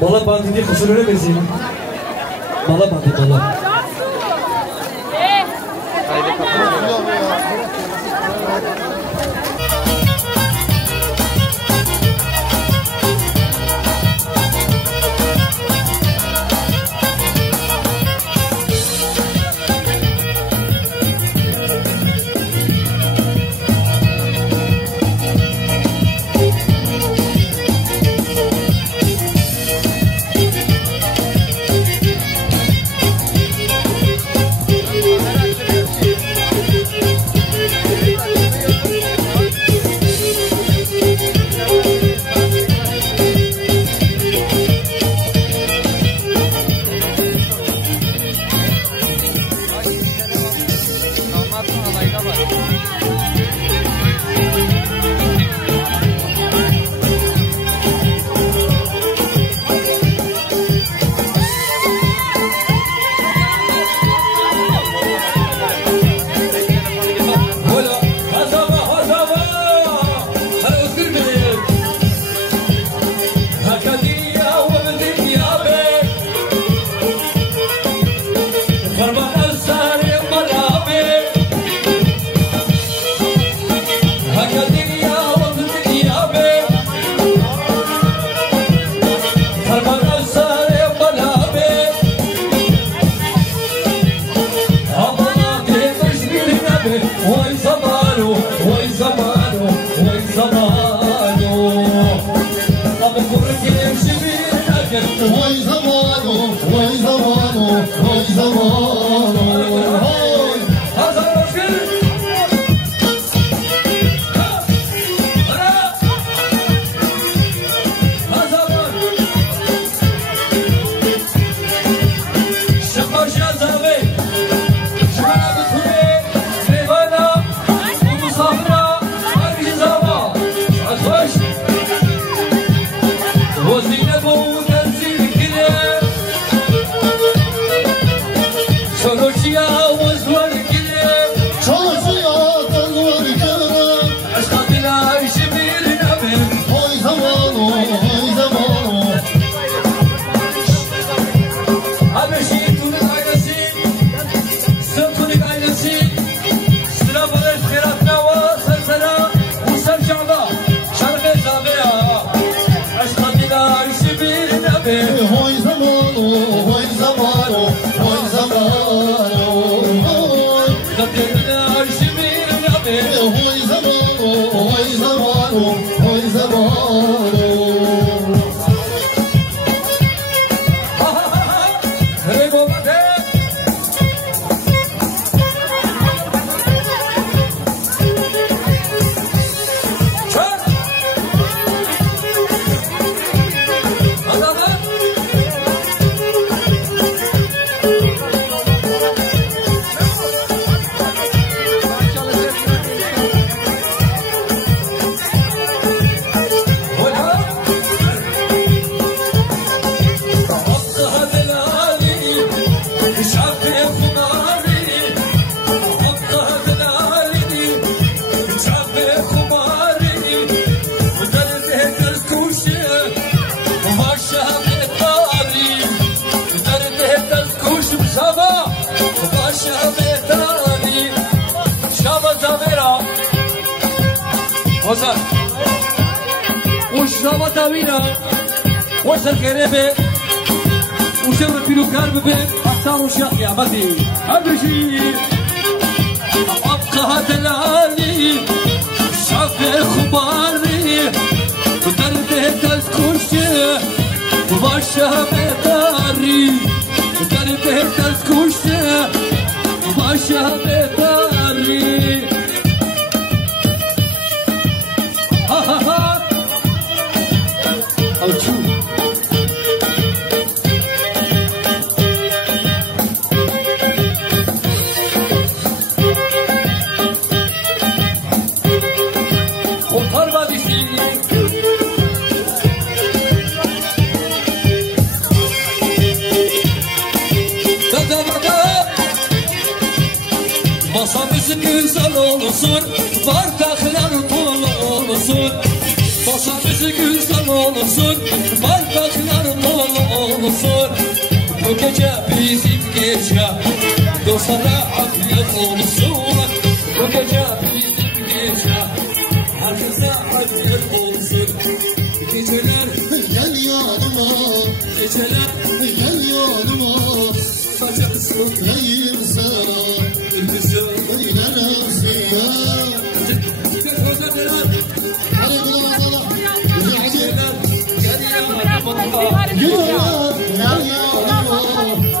Bala bandini kusuruna benziyor. Bala bandı bala. Haydi kapatalım. وصل وشربة طويلة وصل كريبة وشرب فيلو كرب بيت أختار وشاق يا بدي أبشي أبقى دلالي شاف خباري ودربه تذكرشي وباشا بيتاري ودربه تذكرشي وباشا بيتاري أو شو وقرب دشي Masamızın güzel olsun, bardaklar dolu olsun. Masamızın güzel olsun, bardaklar dolu olsun. Bu gece bizim gece, dostlara afiyet olsun. Bu gece bizim gece, herkese afiyet olsun. Geceler gel yanıma, geceler gel yanıma. kaçarsın Neyim sana, eylerim siyah. Hadi kulağa sana, Yıllar gel yanıma,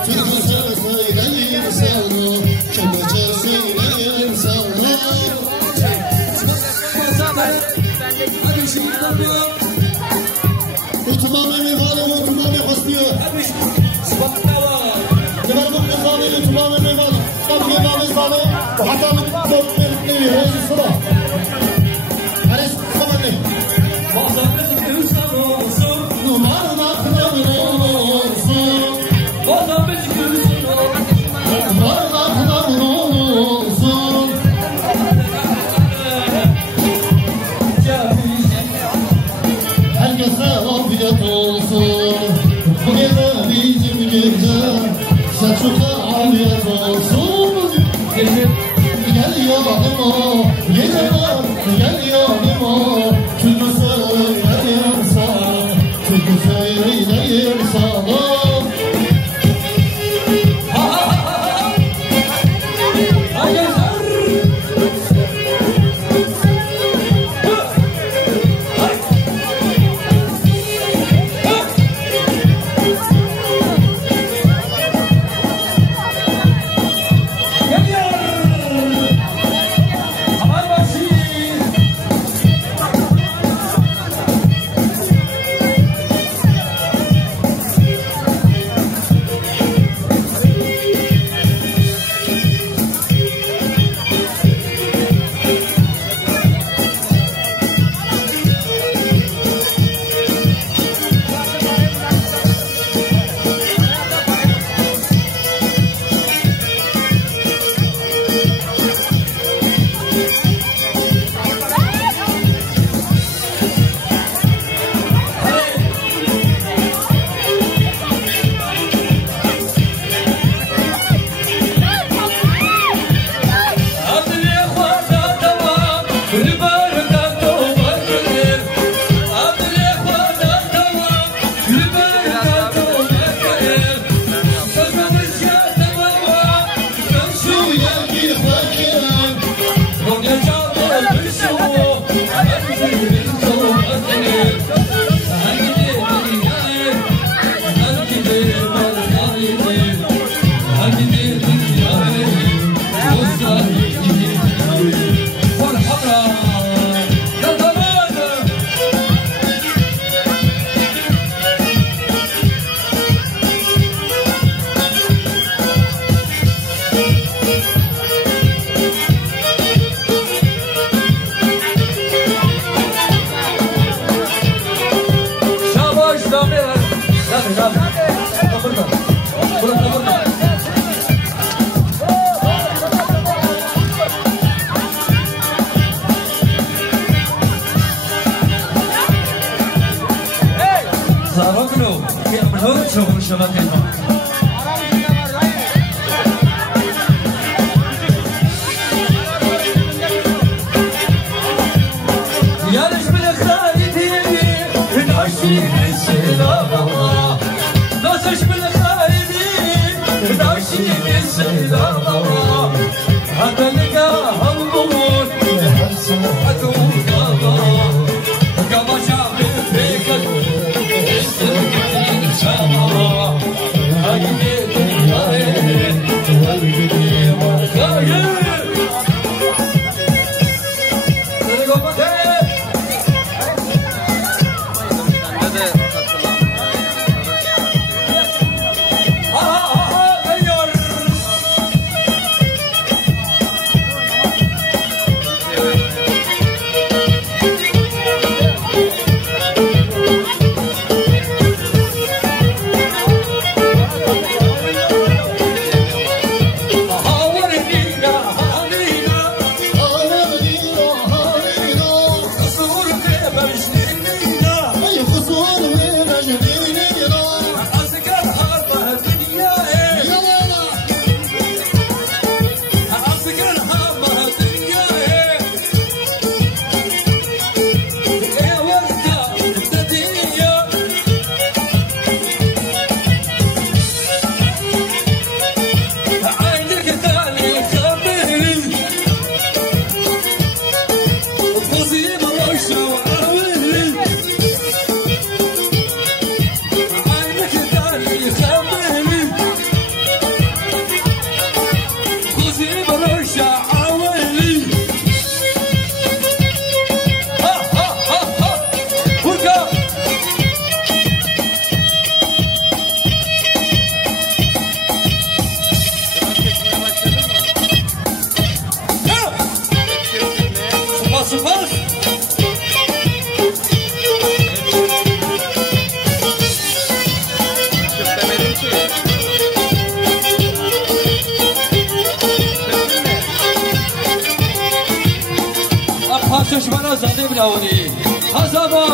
türküsü söyleyeyim sana, kemece söyleyeyim sana. Oturmamı meyvalım, oturmamı hasbiyo. Devam etme sağlayın, oturmamı meyvalım. Bak meyvalım sağlayın, hatamı toplayın. چشمانا زنده بلاونی حسابا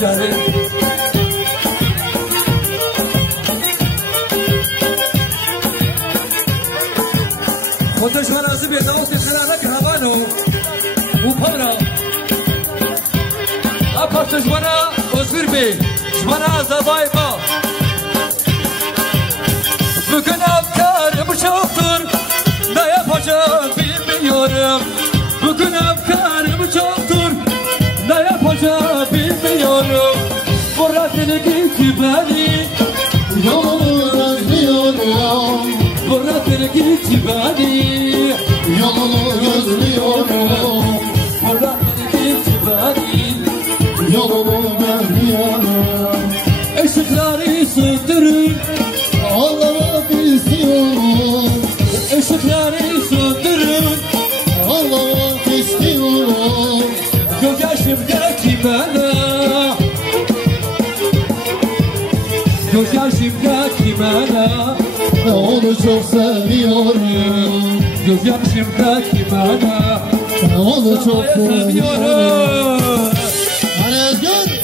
جاري خودش من از بیت اوت خرانه هوانو و پورا اپارتش بنا ازور بی جمنا زبای با bugün afkarım çoktur ne yapacağım bilmiyorum bugün afkarım çoktur ne yapacağım bilmiyorum Bırakın gitti beni Yolunu gözlüyorum Bırakın gitti beni Yolunu gözlüyorum Bırakın gitti beni Yolunu gözlüyorum Işıkları söndürün Ağlamak istiyorum Işıkları söndürün Ağlamak istiyorum Gözyaşımdaki bana Gözyaşımdaki bana Onu çok seviyorum Gözyaşımdaki bana Onu çok seviyorum Hadi Özgür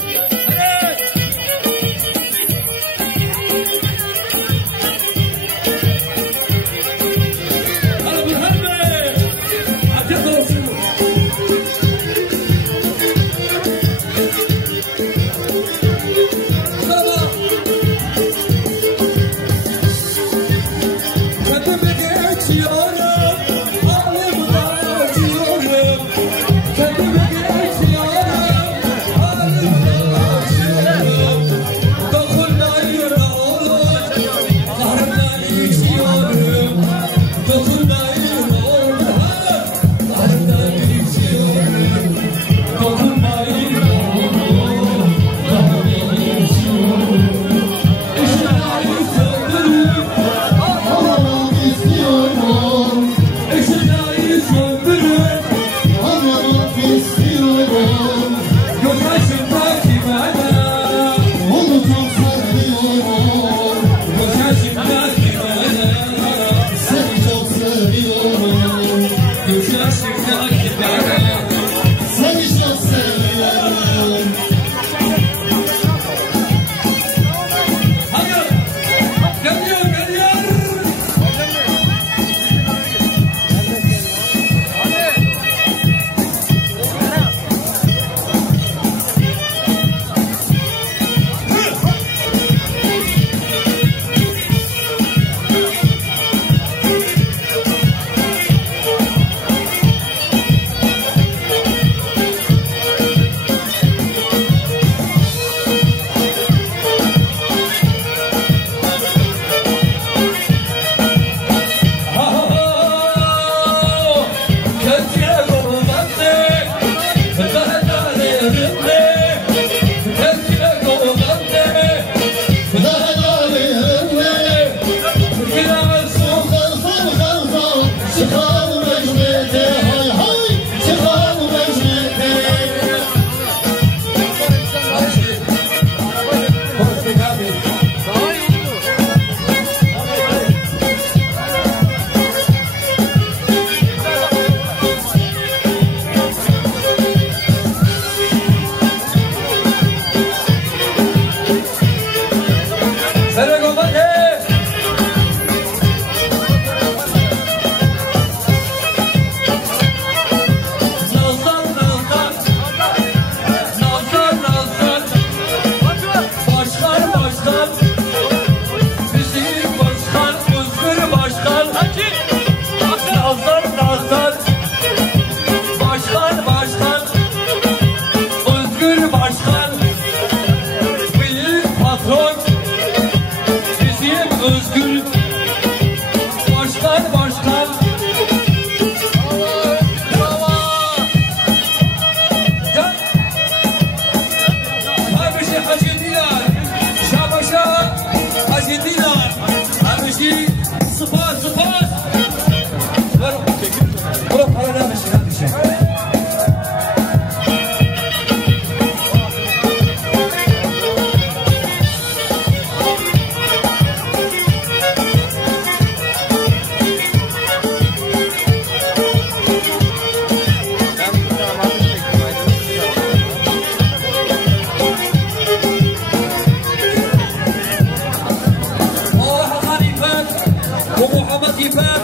وعلي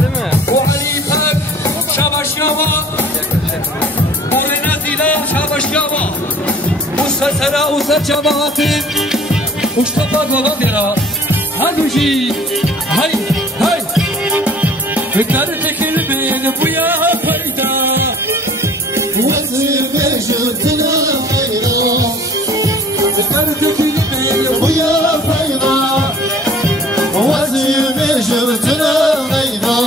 بك وعلي بك شابش يابا ولنادي لا شابش يابا وسسرا وسجباتي واشتفق وغدرا هلوجي هاي هاي فكرتك البين بويا فايدة وزير جرتنا فايدة فكرتك البين ويا فايدة وزير جرتنا فايدة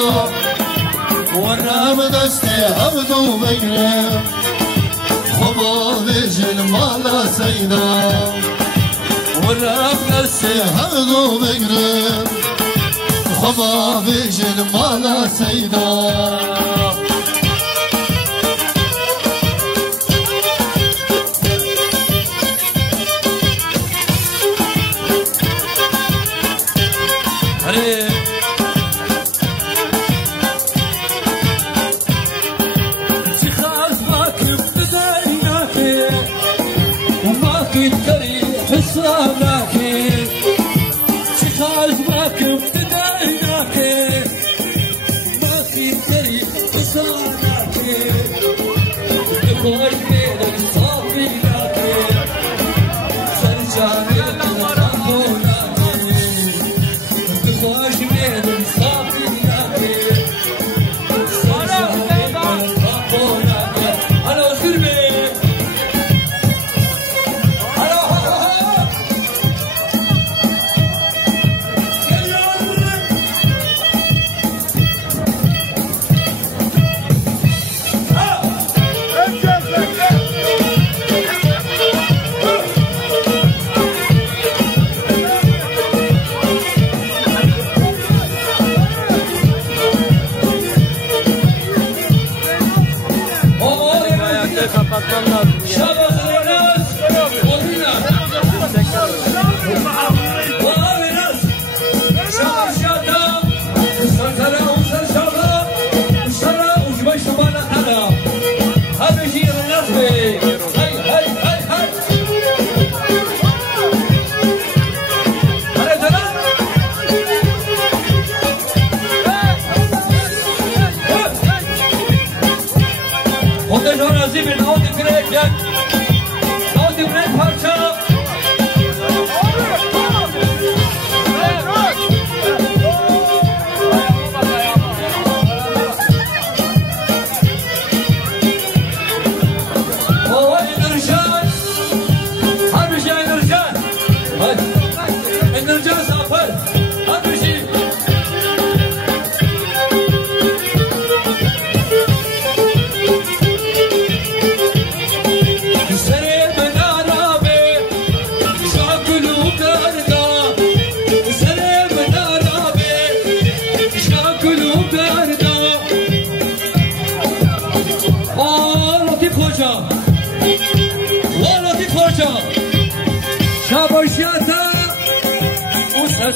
ورام دستي عبدو بينا خبا بيجن مالا سينا ورام دستي عبدو بينا خبا بيجن مالا سينا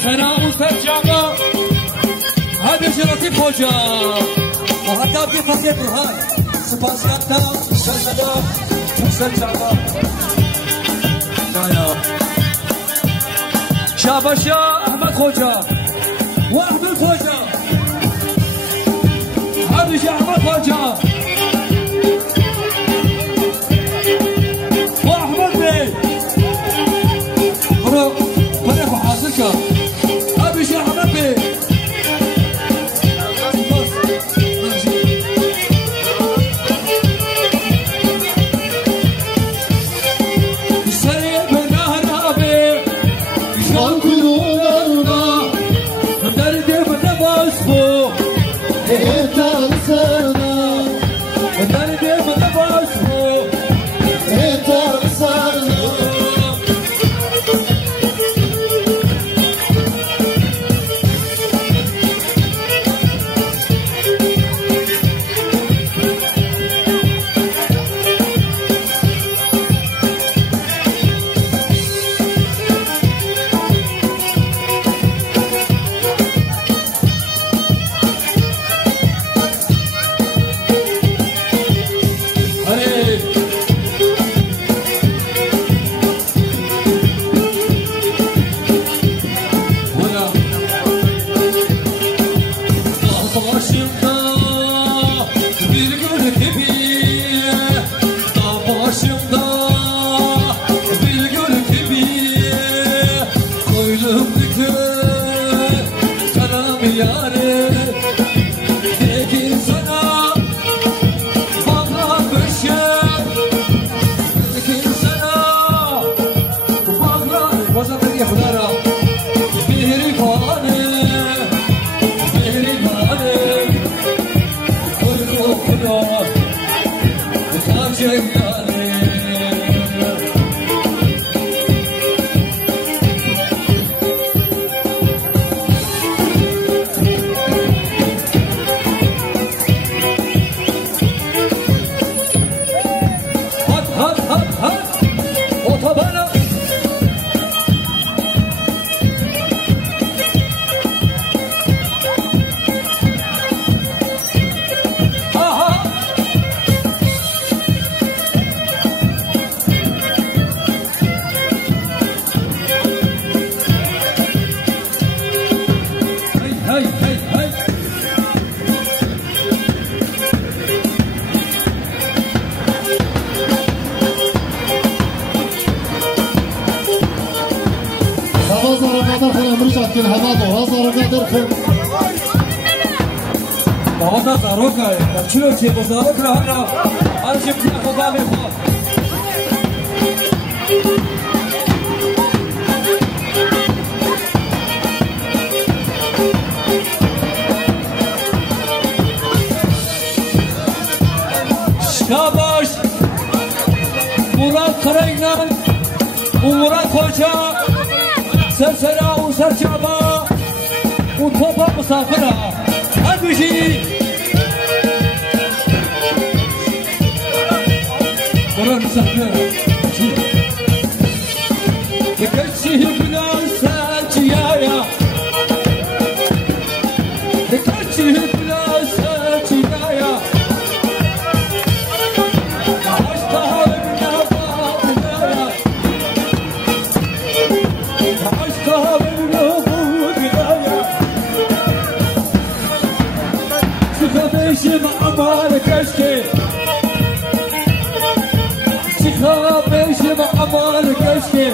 سنا وسجابا هذا شرطي خوجا وحتى في فقيه برهان سباسياتا سجدا وسجابا يا شابش يا احمد خوجا واحمد خوجا هذا شي احمد خوجا واحمد بيه برو برو حاضرك أبي شعب بي سريع بنهر أبي شان كلونا درد بنباسبو إيتال سرنا درد بنباسبو إيتال سرنا تو سلام یاره دیگه سنا باقا بشه دیگه سنا باقا بازم بگی خدا را مهری بانه خدا خواجه بابا زاروکا در چلو چه بزاروک را هم را آنچه بیا خدا میخواد شاباش مراد کرینان و مراد خوچا سرسرا و سرچابا و توپا مسافرا هر بشی مراد مسافر کشی بلا سرچیایا کشی بلا سرچیایا أمان كشكي سخابيش أمان كشكي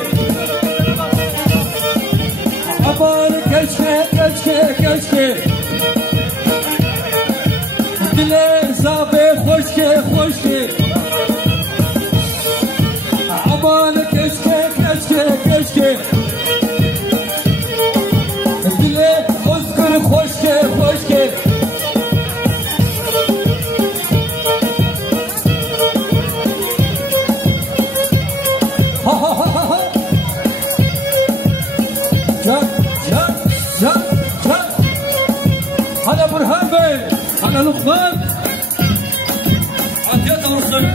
أمان كشكي كشكي كشكي دلي صابي خوشكي خوشكي أمان كشكي كشكي كشكي دلي أذكر خوشكي خوشكي هذا برهان بي هذا لقمان عطيت الرسل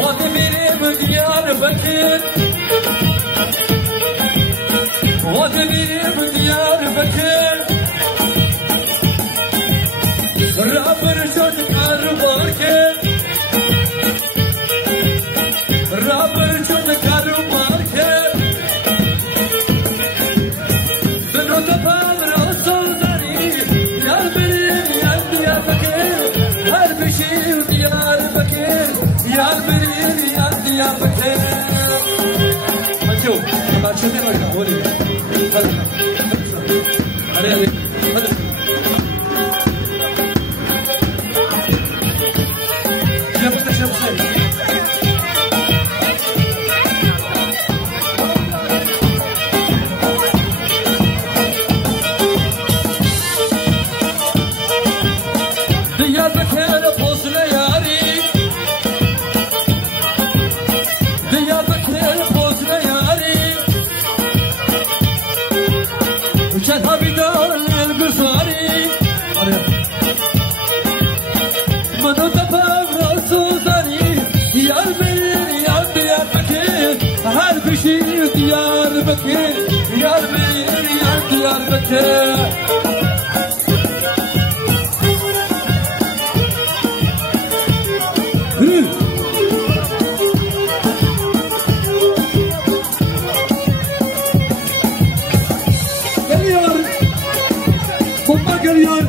وادميني بديار بكر وادميني بديار بكر رابر شد كارباركر رابر شد كارباركر يا برير يا بكير شوف ما تشوفين ولا قولي هذا ديار بكر يا بير يا ديار بكر geliyor bomba geliyor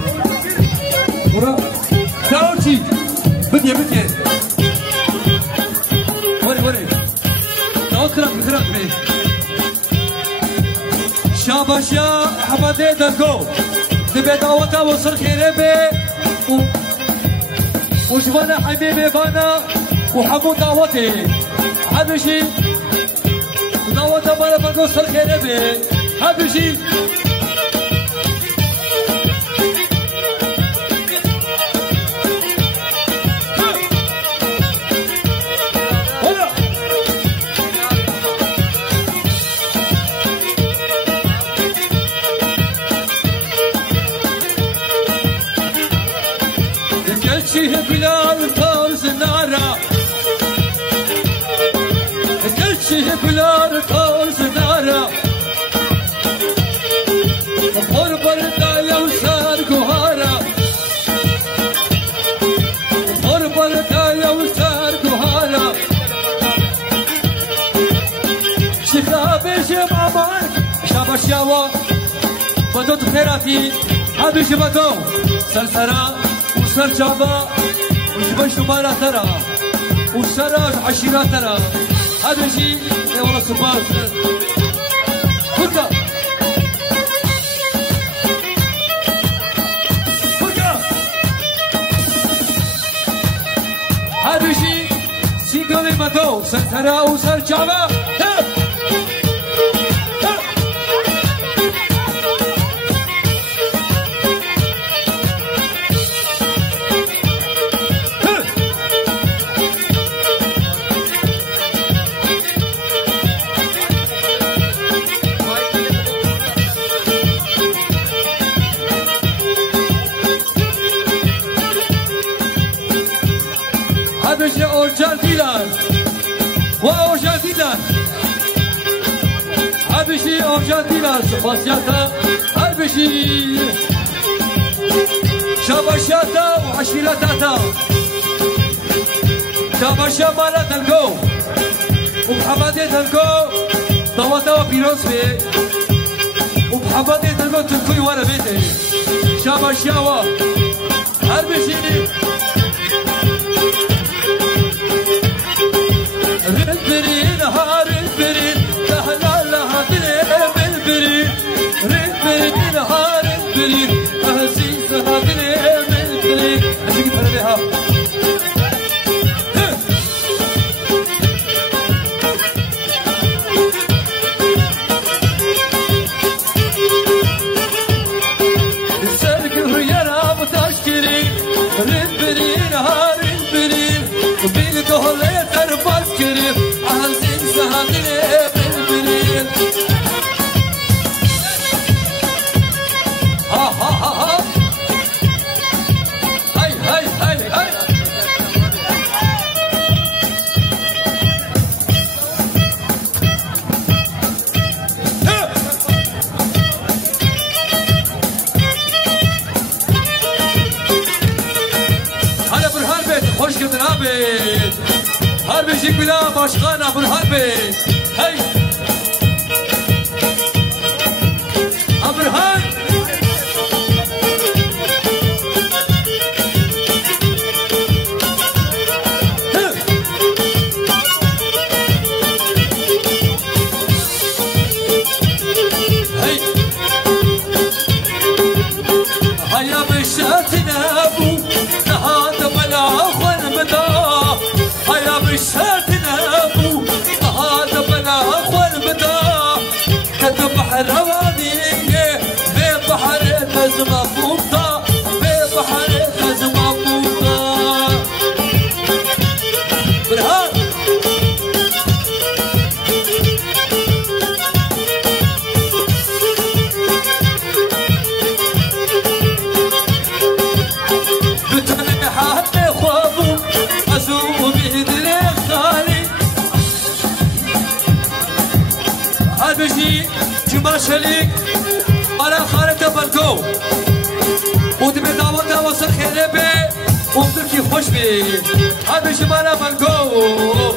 bura Daochi bitti Vore Daochi kırak شاباش يا أحمد دكو تبي دعوته وصل خير بي وشبنا حبيبي بانا وحمو دعوتي حبشي دعوته بانا بقصر خير بي حبشي شيه بلال طارز نارا شيه بلال طارز نارا قرب الدايا وسار قهارا قرب الدايا وسار قهارا شخابي شمامان شاباش ياوا بدوت خيراتي حبي شبكو سلسرا وسر جابا وجبش مالا ترى وسراج عشيرة ترى هذا شيء والله سبحان فرقة فرقة هذا شيء سيقولي مدو سر ترى وسر جابا هربشي اورجان دیلر و اورجان دیلر هربشي اورجان دیلر سپاسیاتا هربشي شاباشاتا و عشیرتاتا شاباشا مالا تلقو و محمد تلقو دواتا و پیروز بی و محمد تلقو تلقوی ورا بیته شاباشاوا هربشي ريد نهار البريد لهلا لها دلي بالبريد ريد نهار البريد عزيزها دلي بالبريد عشان كده لها السلك الريانا بتشكري ريد نهار البريد بيدهولي ترباس كريم عزيز سهادني بالبريد ها ها ها ها هاي هاي هاي هاي هلا برهان بيت خوش كدن عبيد هربشي بلا باشخان ابو الهربي هاي ابو الهرب هاي هيا بشاتنا ابو نهاد بلا اخوان بدا هيا بشاتنا ابو هذا بلا اخوان بدا كتب حرواني ببحر تزمى فوقتا ببحر تزمى فوقتا برهان بتني حتى خوابو ازوم بهدلي خالي هربشي جمع شليك على خارج بلقو ودمي دعوة وصل خير بي ومتركي خوش بي هربشي مالا بلقو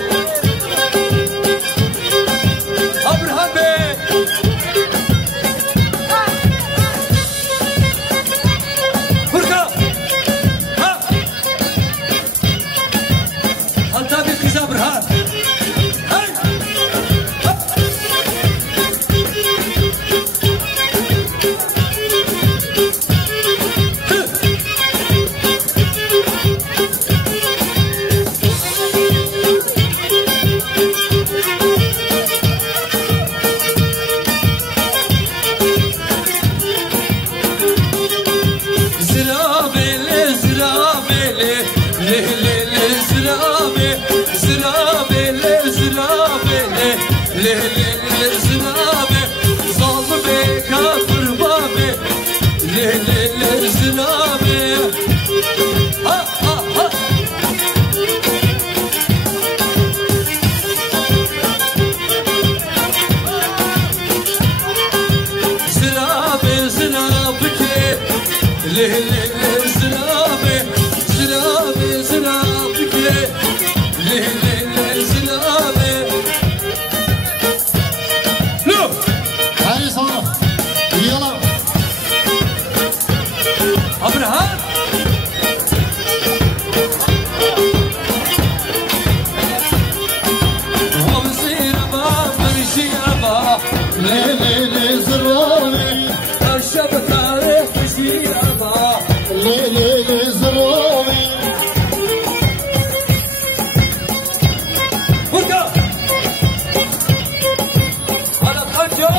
ابرهان بي فرقة ها هل بي قيزة برهان هاي ليلي زرامي الشب تاريخ تشيل أبا ليلي زرامي وكا على الحجة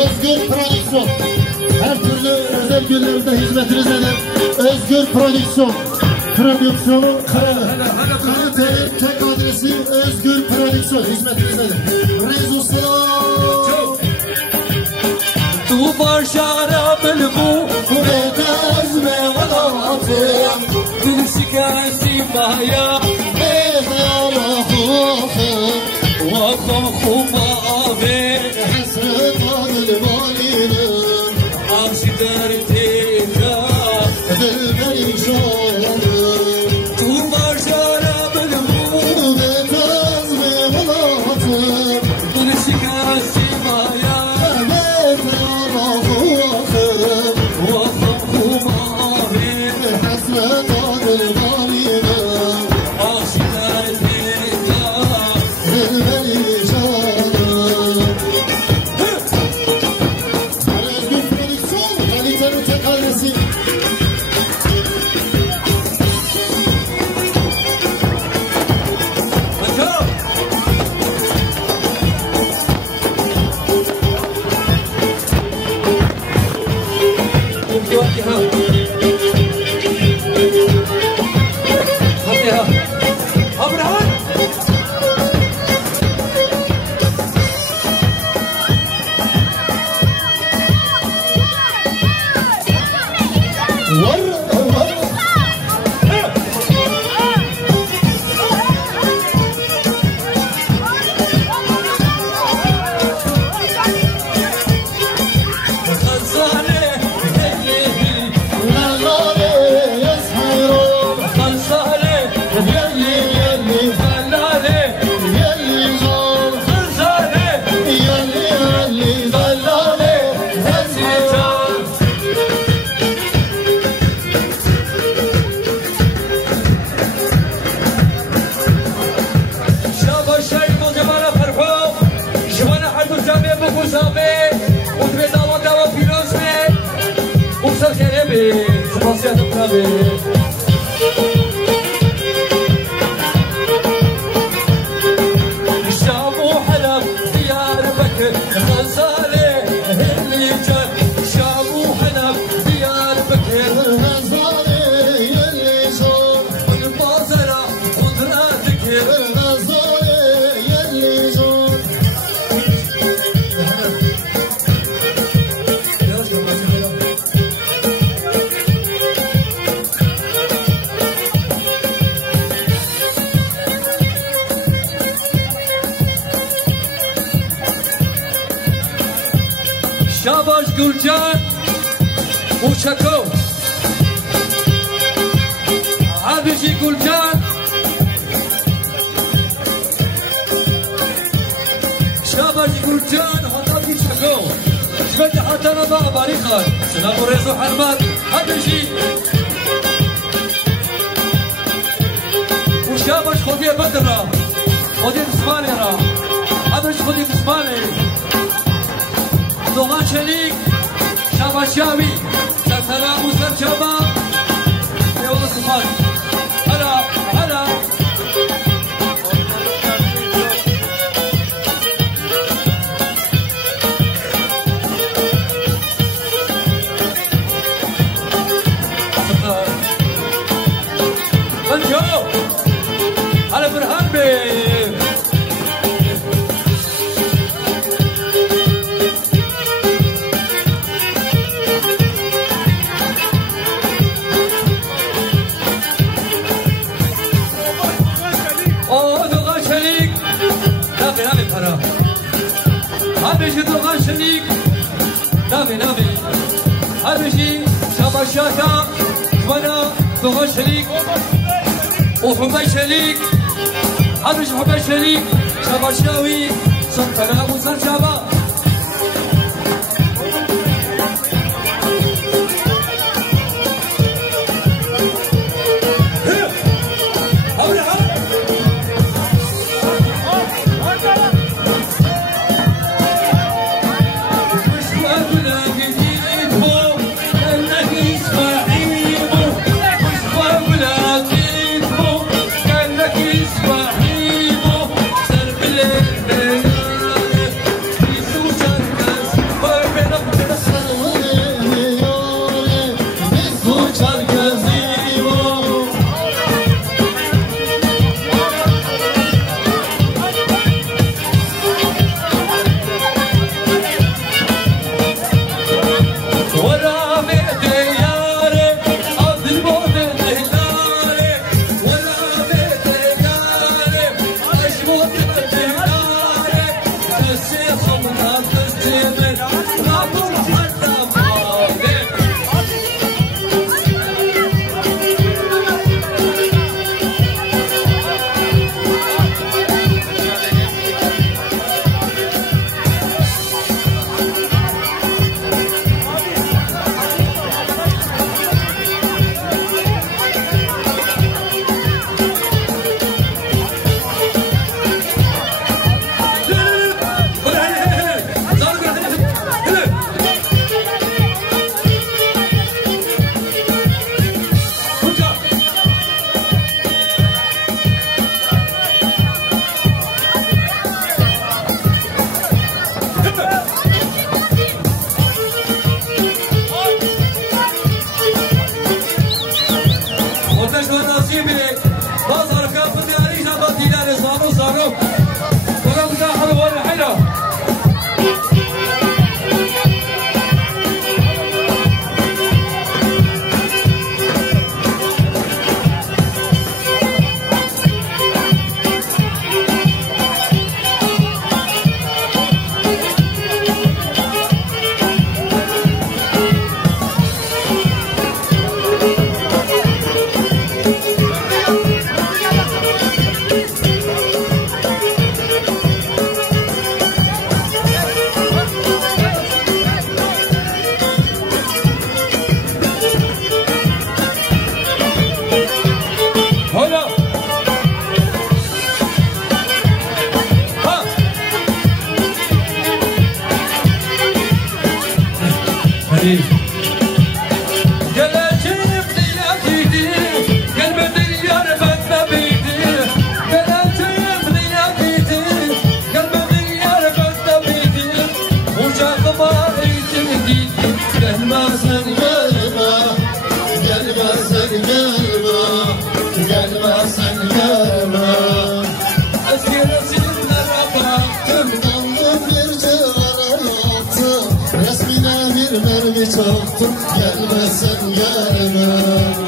Özgür Prodüksiyon. Her türlü özel günlerde hizmetiniz eder. Özgür Prodüksiyon. Prodüksiyonu Karadeniz tek adresi Özgür Prodüksiyon. Hizmetiniz eder. Reis selam. Tu başara bilbu Kubetez me valatım. bir şikayeti maya Beyde Allah'ım. وخوما أبي Hasret adil valinin. أشدر تيجا Dilberi şanım. Tu başara bilbu Kubetez me valatım. bir şikayeti maya Beyde Allah'ım. وخوما أبي Hasret adil valinin. أشدر تيجا Dilberi şanım. Özgür Prodüksiyon, kalitenin tek adresi. أنت خذها أبراهيم Var, var. خلصانة Nalare yazmıyorum. خلصانة Yelli yelli, خلانة yelli zor. خلصانة Yelli yelli, zallale yazmıyorum. شاب الشيخ وجمال فرحو جوانا حد الجامع بكو زامي وتبي دعوة دعوة فيروز بي وصل كريبي سباسيات الكرامي الشام وحلب ديار بكر غزالي اللي جن الشام وحلب ديار بكر Nazare yelli zor. والبازرة قدرة ذكر Nazare yelli zor. شاباش گلجان موشکو عبشی گلجان شاباش گلجان حتا موشکو شبت حتا نبا باریخان سلام و رزو حرمات عبشی وشاباش خودی بدر را خودی بسمانی را عبش خودی بسمانی دوغان شریک شاباشاوی سلام و سرچابا یولا سفان هلا هلا بنجو هلا برهان بي هربشي دوغان شريك نامي نامي هربشي شاباشاتا وانا دوغان شريك وحبي شريك هربشي حبي شريك شاباشاوي سلطنا ابو سرشابا Çoktum gelmesen gelme.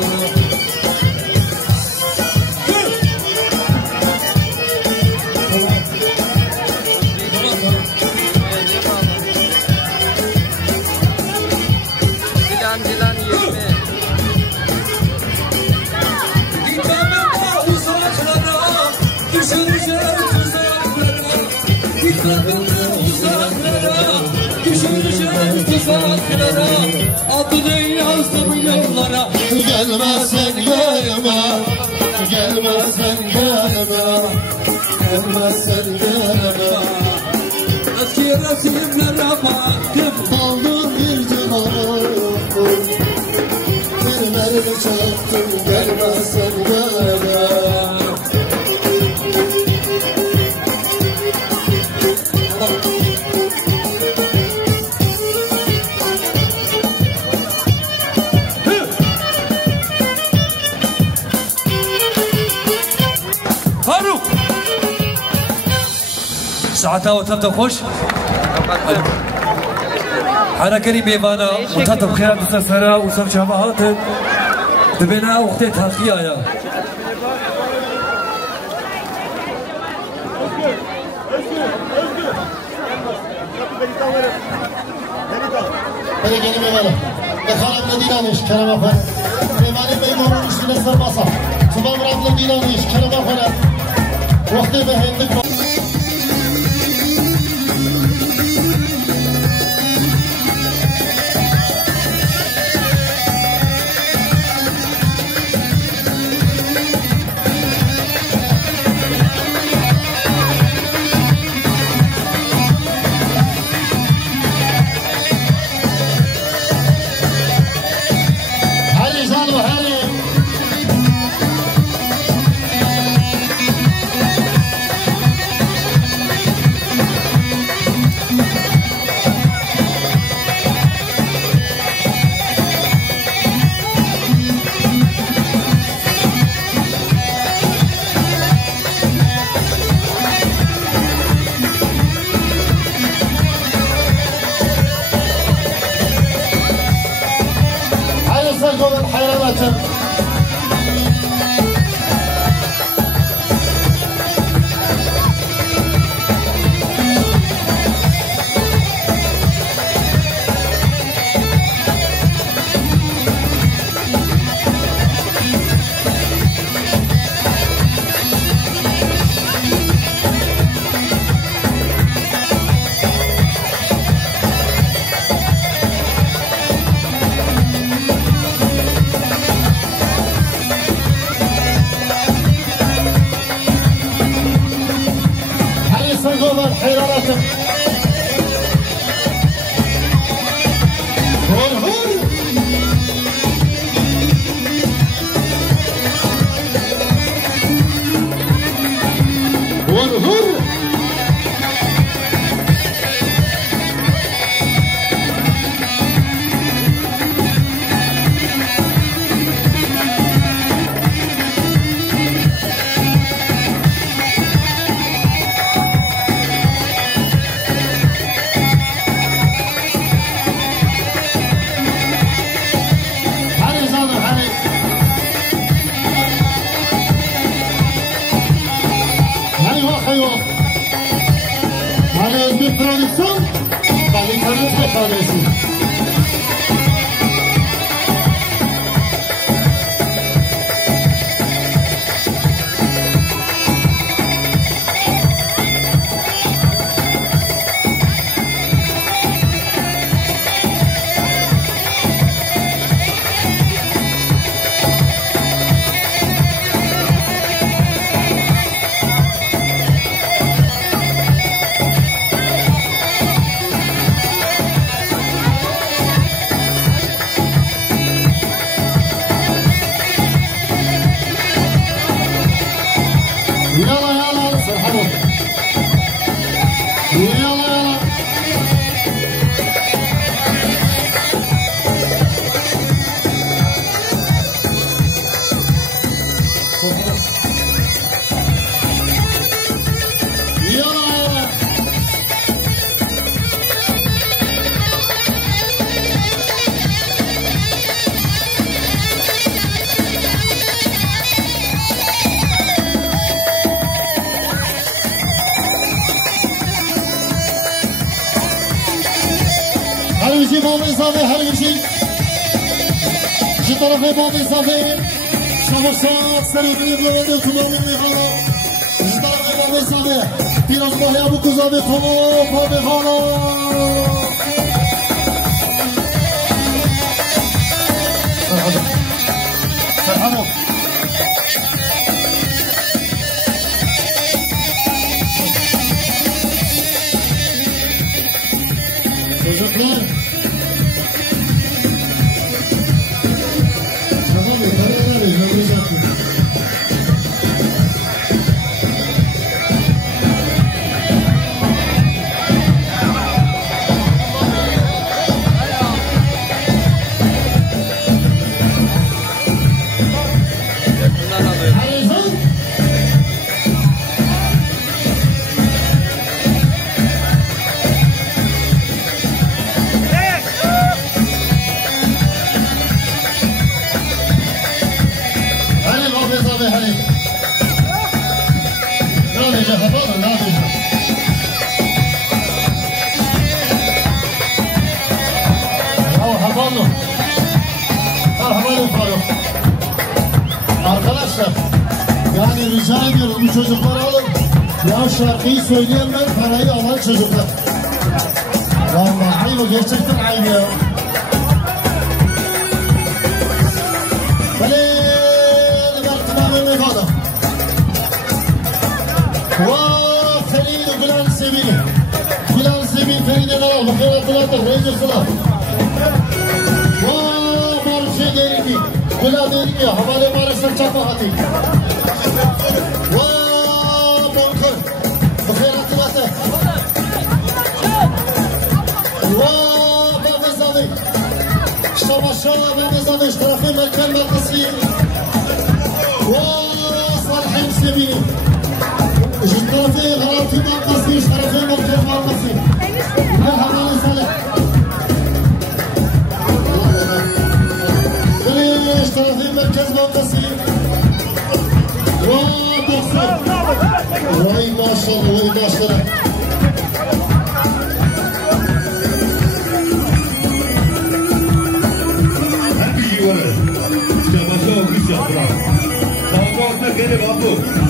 Dilan yeme. Gitmemem uzaklara, düşüreceğim tuzaklara. Gitmemem uzaklara, düşüreceğim tuzaklara. Adını yazdım yollara. Gelmezsen gelme, gelmezsen gelme, gelmezsen gelme. Eski resimlere baktım, Aldım bir civara yoktum, bir mermi çaktım, gelmezsen gelme. ساعتها وتبدأ خوش حركة ميفانا وتبدأ بخير مستسرة وصف شبهات دبنا وقتها تحقيقها يا Böyle gelin meyvana. Bakalım ne dilanmış Kerem Efendi. Meyvanın meyvanın üstüne sarmasa. Subam Rablı dilanmış Kerem Efendi. Vakti behendik var. پرودکسیون ولی کنید بخوادرسی باب اضافه هر کسی طرف باب اضافه شماشات سریعی بلده اتمامی میخوانا طرف باب اضافه پیراز ماهی ابو کذابه خواه بخوانا سرحمو çocuklar arkadaşlar yani rica ediyoruz bu çocukları alın ya şarkıyı söyleyen ben parayı alan çocuklar vallahi bu gerçekten aynı ya بلين باقتمام النفاضة وفريد بلال سبيل فريد نرى بخيرات ثلاثة رئيس الصلاة ومارشي ديريكي بلا ديريكي حوالي مارشي الشاقة هاتي ومنكر بخيرات ثلاثة وباب الزامي شرشا باب الزامي اشترافي مكان مرقصي وصالحين سبيلي اشترافي غراتي مرقصي اشترافي مكان مرقصي لا حمالي صالح اشترافي مركز مرقصي وبخصر وي ما شاء الله وي ما شاء الله Gel babu.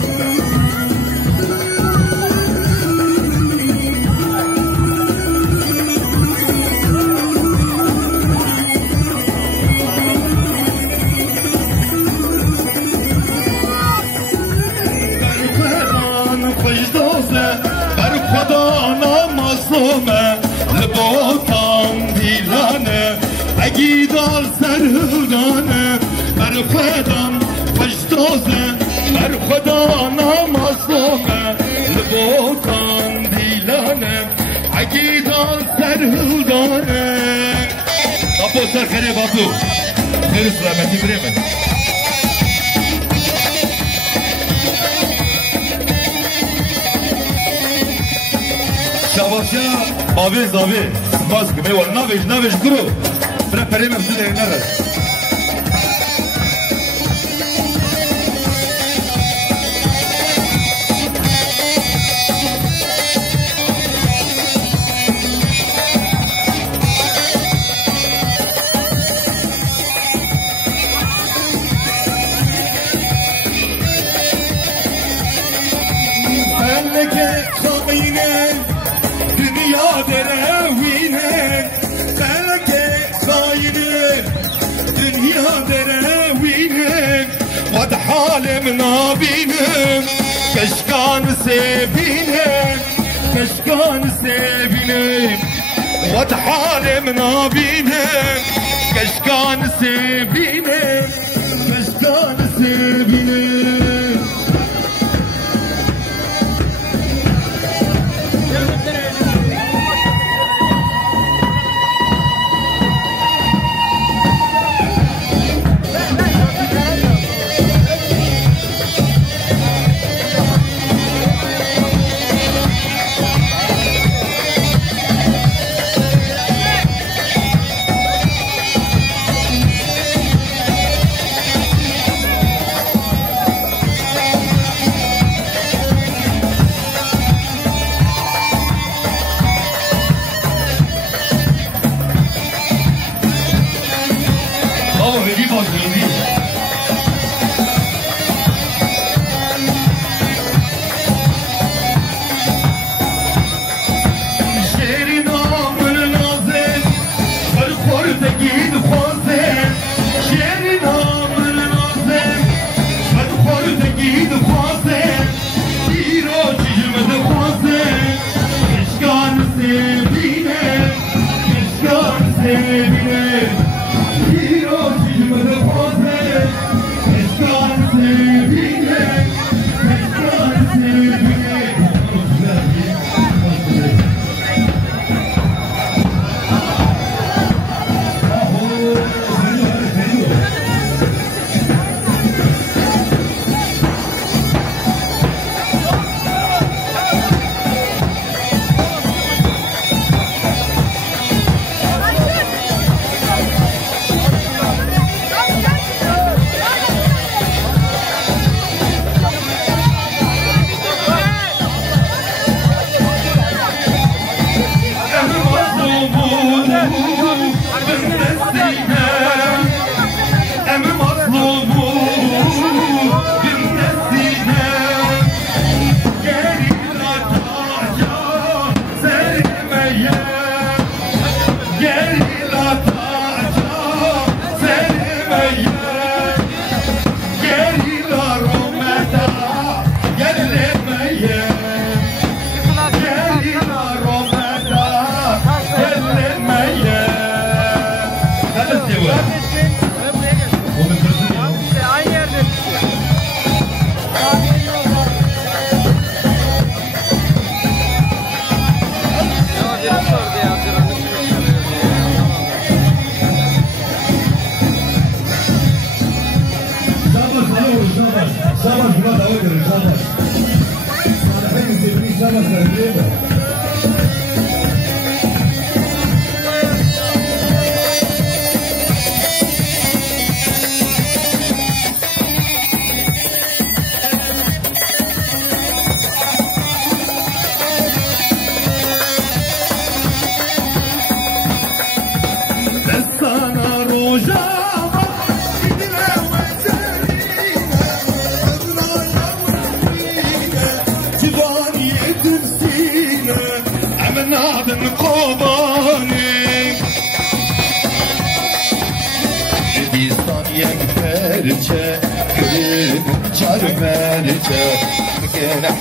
اگیدال سرهدانه بر خودم فشتازه بر خدا نمازومه لبوکان دیلانه اگیدال سرهدانه بابو سر خیره بابو خیر سلامتی بریمه شباسیا باوی زاوی سپاس که میوال نویش گرو برای پریمه بسیده نرد دروينه فلك خاينه دنيا دروينه واد حال منابينه كشكان سيبينه كشكان سيبينه واد حال منابينه كشكان سيبينه كشكان سيبينه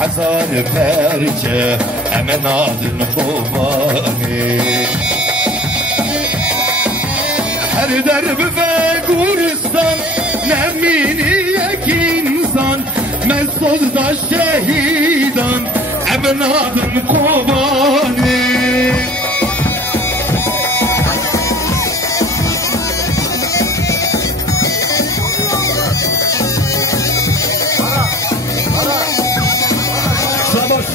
حزار فرجة أمن عادن خوباني هر درب فقورستان نمینی یک انسان مسعود دا شهیدان أمن عادن خوباني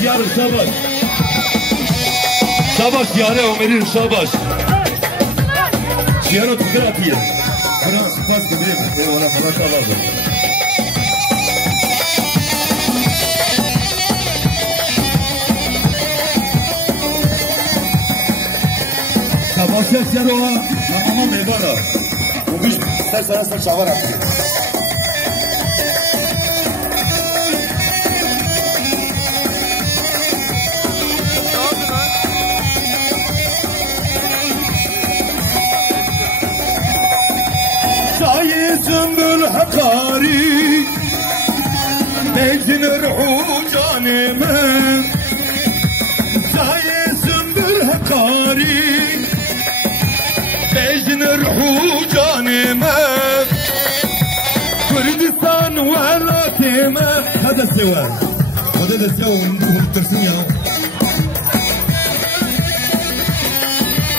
Yarın şabaş. Şabaş yare Ömer'in şabaş. Şiyano tıkır atıyor. Ana sıfaz kıdırayım. Ona falan şabaş. Şabaş yaro. Ama meyvana. Bu güç sen şabar atıyor. هقاري بيجن روحو جانمه جاي سنبل هقاري بيجن روحو جانمه كردستان ولا تيمه هذا سوا هذا سوا ترسم يا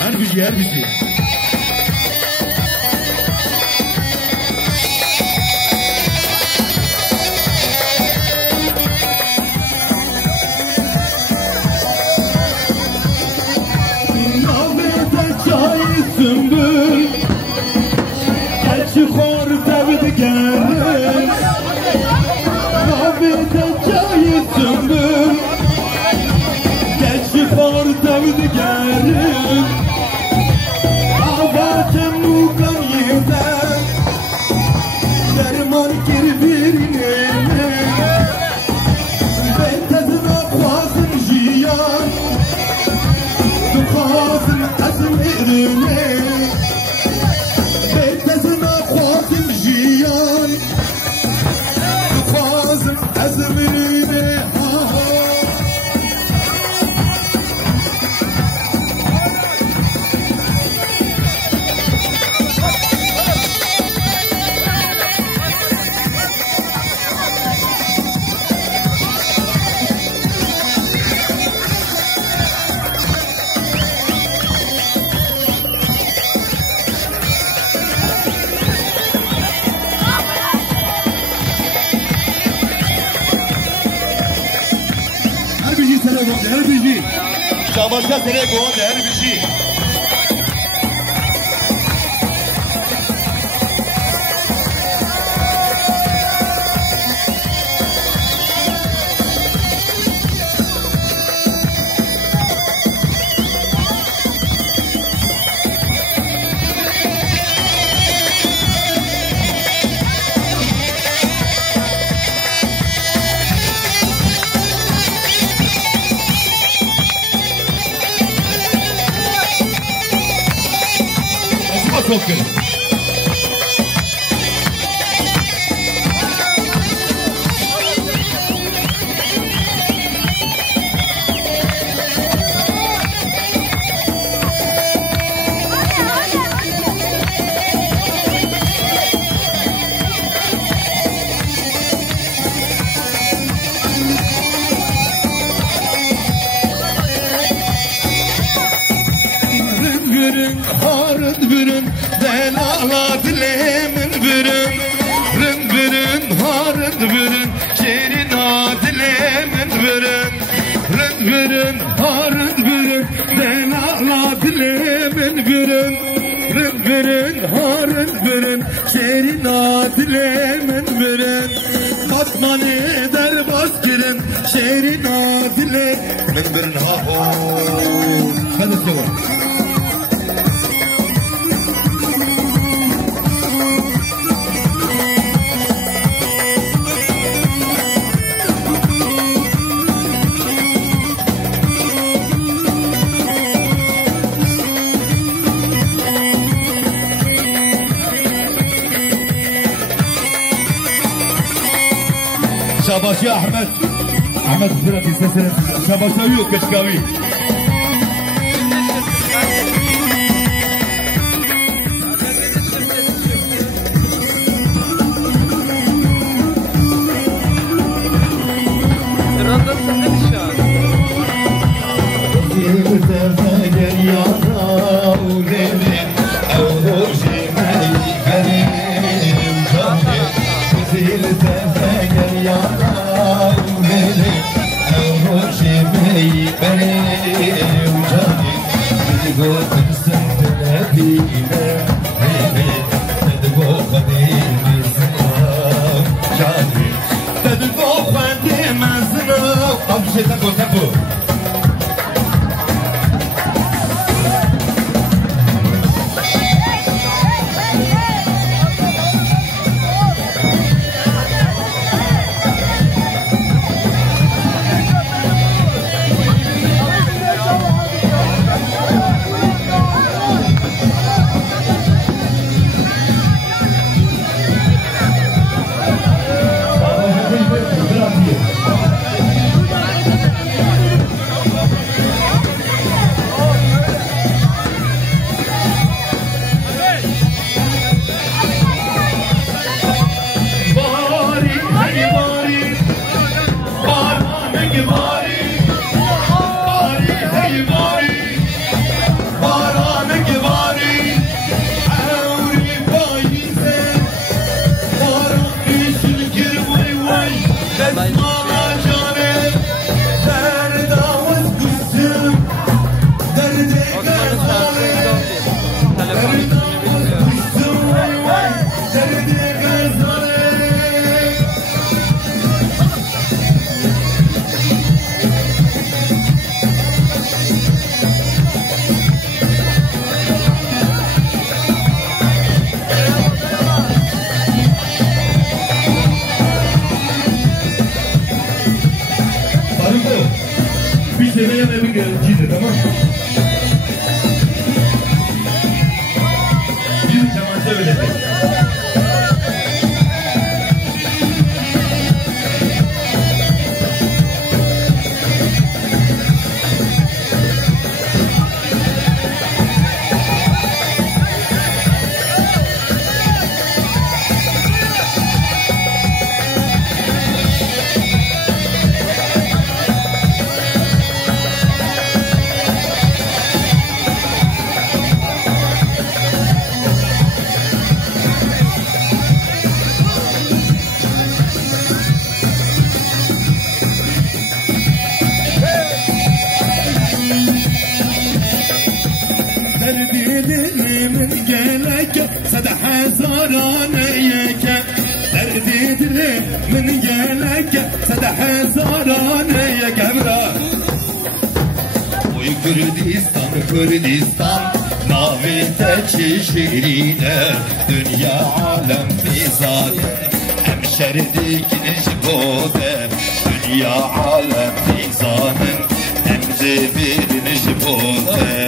هربجي هربجي Sümbül Gerçi khor devd gerin Navide cayı sümbül Gerçi khor devd gerin Avatem nukan yevden Derman kirbirine Bentezine khwazim jiyan Dukhazim azm irine Şabasya sene goğun değerli bir şey. Çok güzel. Harıd bürün Delala dilemin bürün Rın bürün harıd bürün Şerin adilemin bürün Rın bürün harıd bürün Delala dilemin bürün Rın bürün harıd bürün Şerin adilemin bürün Batman eder baskirin Şerin adilemin bürün Ha ho Hadi sever Şabaşı Ahmet Zirati sesine Şabaşı yok Keşkavi Osman'ın tarzı zombi. Telefonun ismini bilmiyorum. Bir seviyeye de bir geldi, tamam mı? Bir cemaate verecek. Derdidirimin geleke sada hazaraneyeke Derdidirimin geleke sada hazaraneyeke Oy Kürdistan, Kürdistan Navite çişirine Dünya alem fizade Hemşerdikiniz bode Dünya alem fizanın Emzibiriniz bode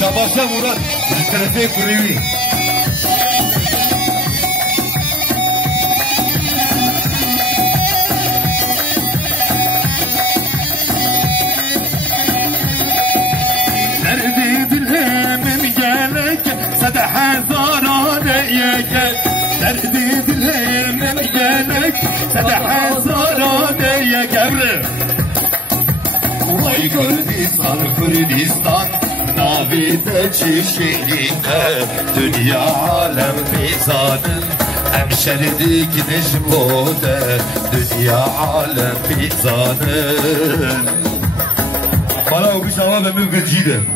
Şabasya Murat, Tarafe Kurevi. Nerededir hemen gelek, sada hazaraneyeke. Nerededir hemen gelek, sada hazaraneyeke. Oy Kürdistan, Kürdistan Navide çişirine Dünya alem fizanın Hemşerdikiniz bode Dünya alem fizanın Bana okuş ama ben mülkeciydim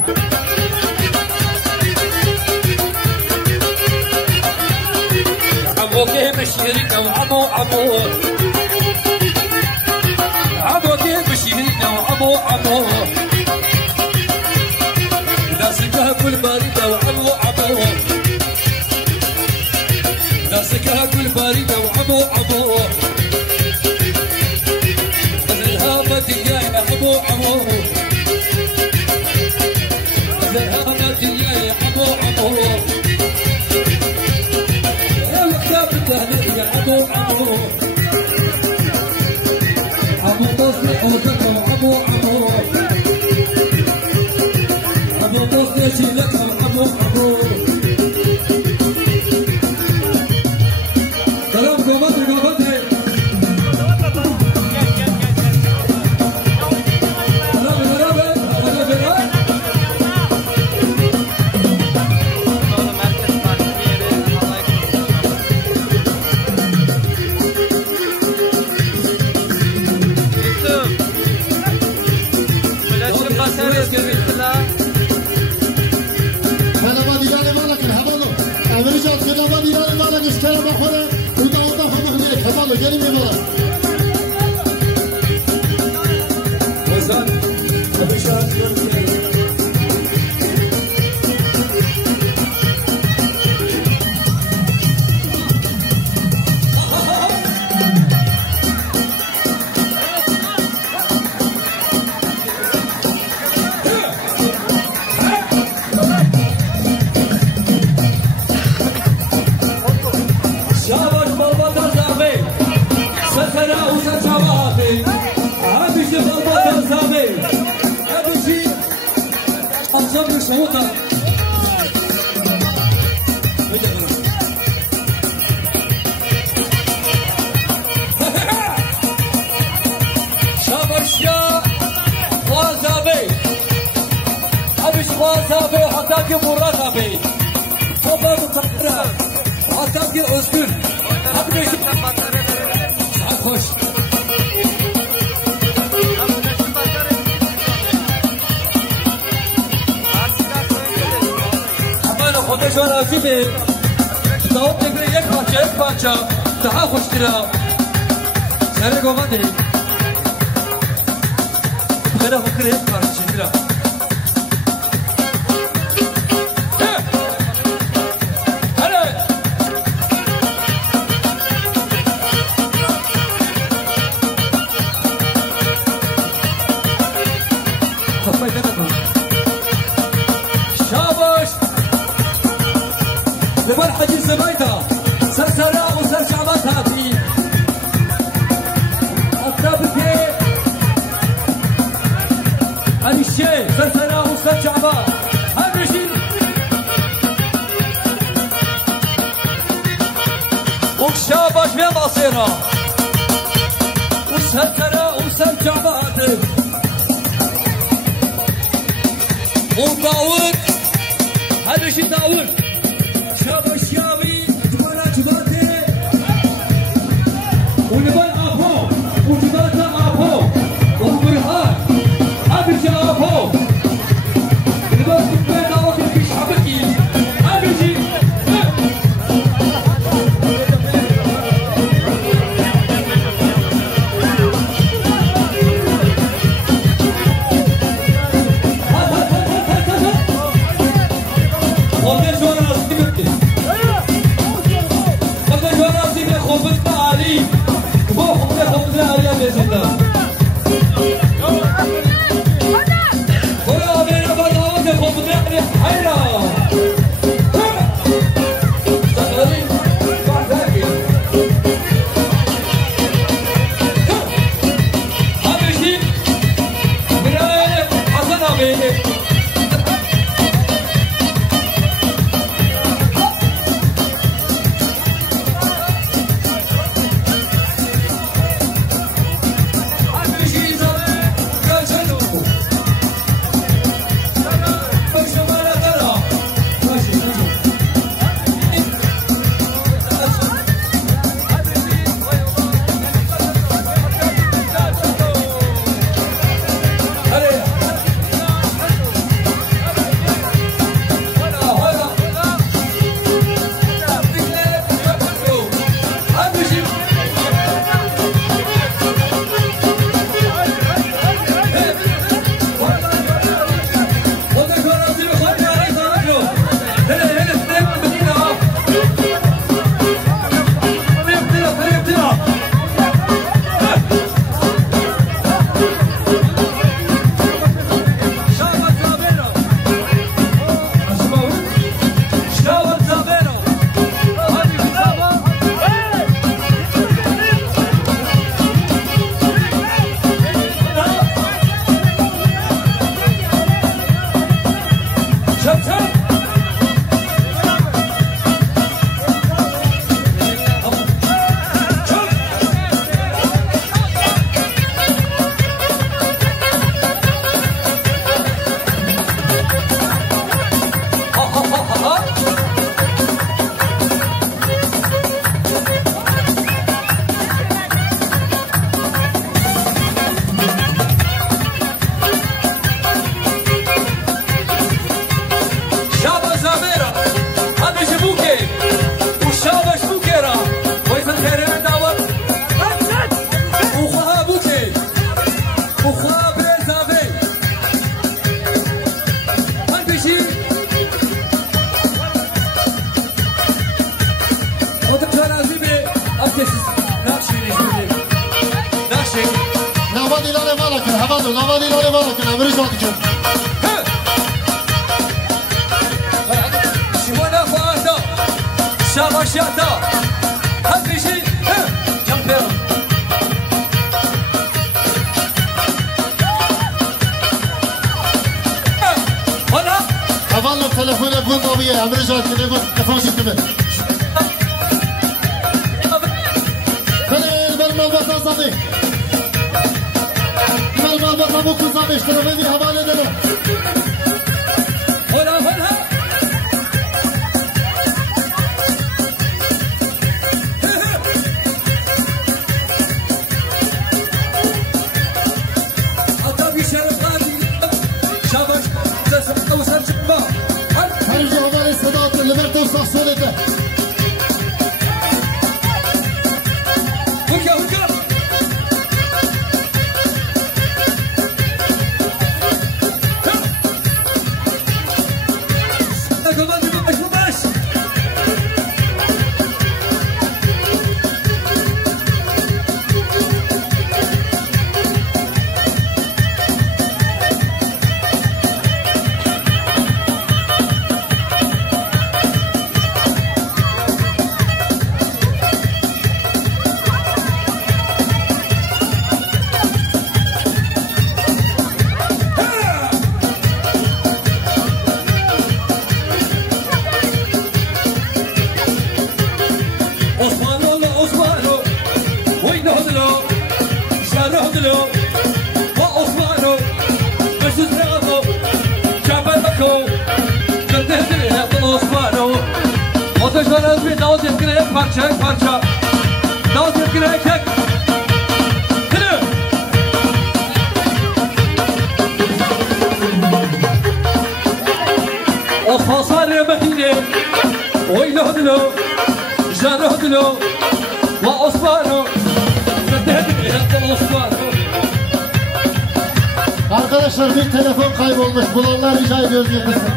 Abo keyif şiirine abo abo Abo keyif şiirine abo abo كل باردة وعبو عبو ناسكها كل باردة وعبو عبو أزلها مدياي عبو عبو أزلها مدياي عبو عبو يا الكتاب التهنئة عبو عبو عبو تصلح وزكا وعبو عبو يجي لك أبو أبو كلام قومات رقابتي هذه شروطها شابشيا وازابي أبيش وازابي حتى كي مراتبي صبر وتقرأ حتى كي أسكن أبيش خوش أما خودش وان عزیزی داوت نگری یک پارچه daha خوشتره سر گوانده خیلی خوشتره یک پارچه تره لبال حجي زبايتا سرسرة وسر شعبات هاتي الطابقة هذه الشيء سرسرة وسر شعبات هذا الشيء وكشابش في مصيرة وسرسرة وسر شعبات وداود هذا الشيء داود شابشيابي جبانا جباتي ونبال آبو وجباتا آبو وبرهان أبيجي آبو نبال كبير داوات الكيش حبكي أبيجي والله تلفون يكون طبيعي عم رجع يقول تفاصيل كده خلي المرمى البطل صافي المرمى البطل ممكن صافي اشتروا مني حوالي لنا هلا هلا parça dans bir erkek o hasar mehine oynadılo jaradılo ve Osmanlı Arkadaşlar bir telefon kaybolmuş. Bulanlar rica ediyoruz getirsin.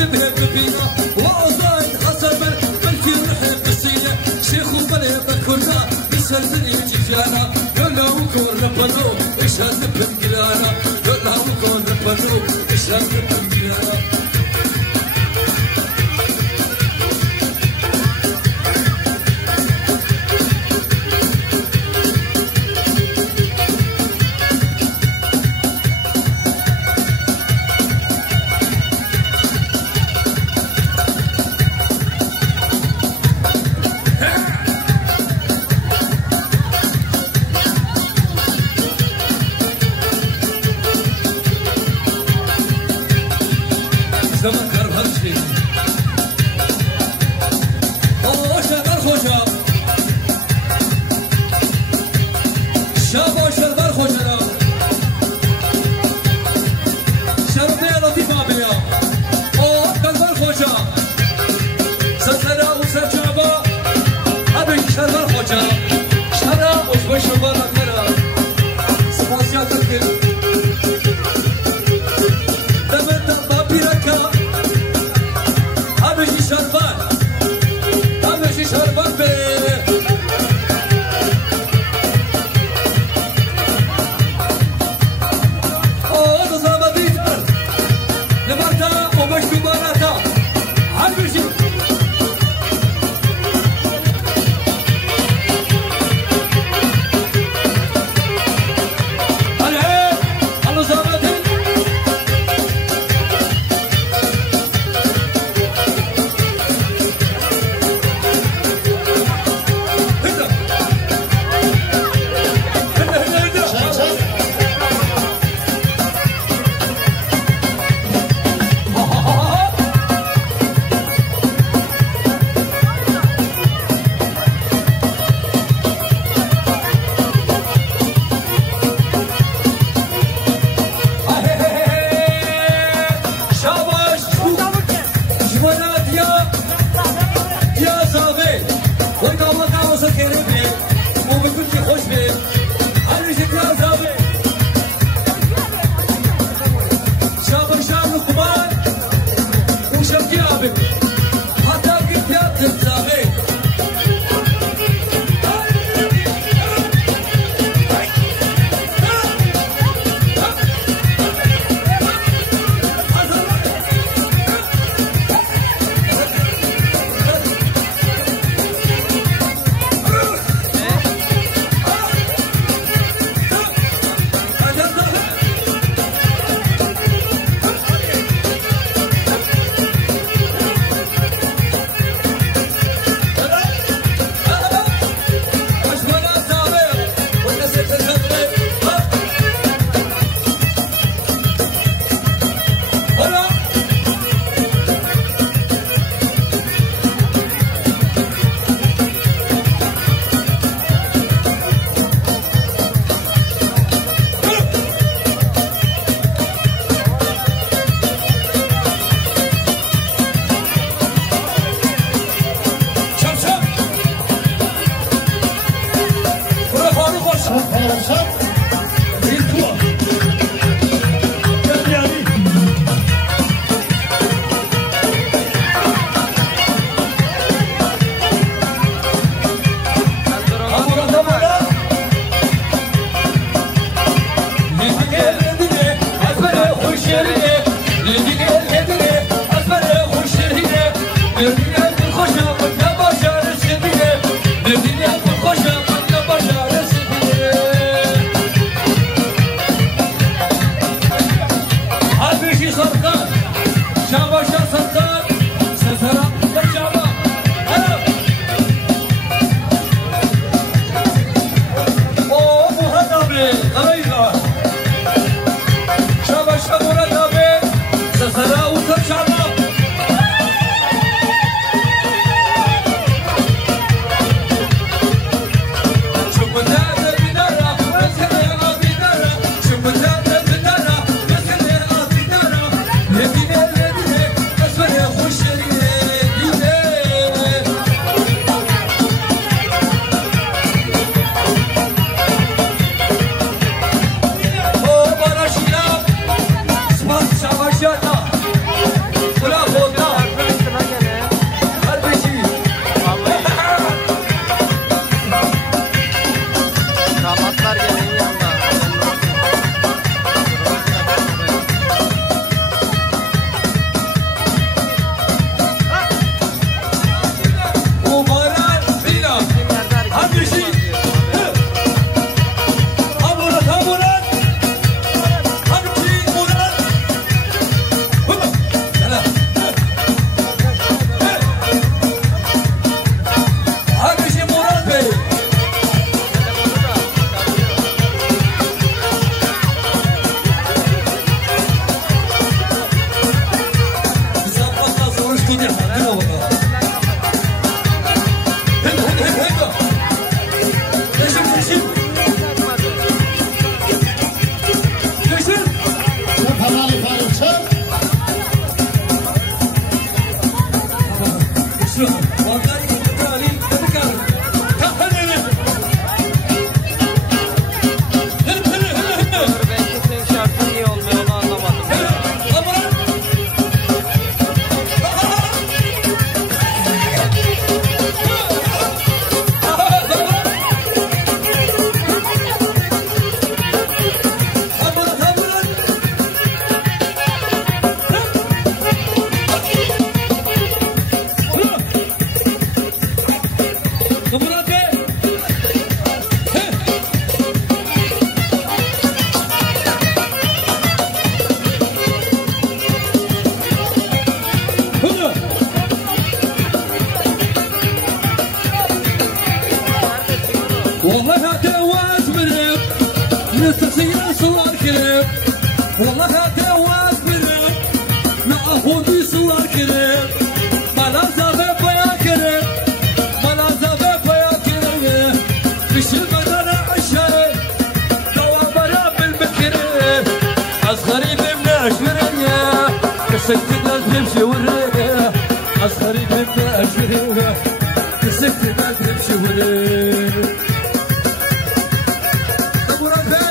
تبهي ببينا وأوضاعي خسر ملكي رحي قصيدة شيخ وبلي بكرنا يسردني جيجانا يلا وكون ربنو اشهد بنقلانا يلا وكون ربنو اشهد بنقلانا زمان كرب همشي الله شغال خوشا شابو شغال خوشا شربي لطيفة بيا الله شغال خوشا سلسلة وسجابة أبي شغال خوشا شرا وشوي شربال أكبر سباسيات الكل شربت به آه نظام دیگر نبرتا و بشو باراتا هر بشی صور كريم والله هتوات بنام نعهودي صور كريم ملا زبيبا يا كريم ملا زبيبا يا كريم مش المدن عشرين دوا برا بالبكرين أصغري بمنا عشرية كسكت الناس تمشي وريه أصغري بمنا عشرية كسكت الناس تمشي وريه يا بلال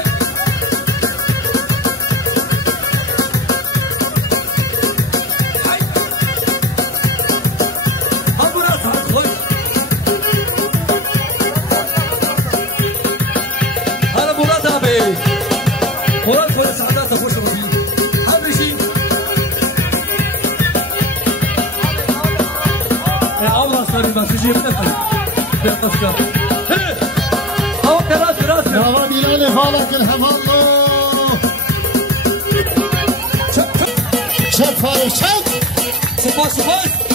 فالك الحمالو شد فارغ شد سباس سباس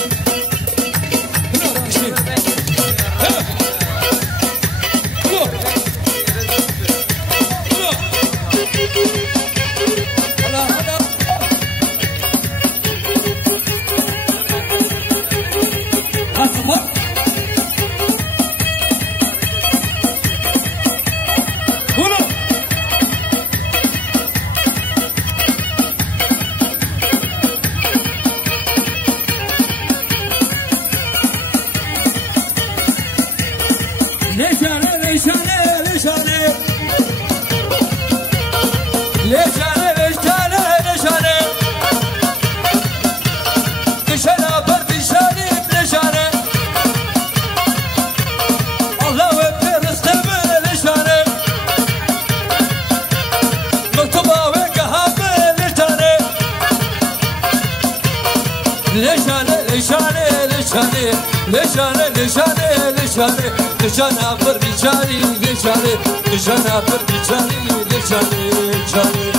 لشانه پر بیچاری لشانه پر بیچاری لشانه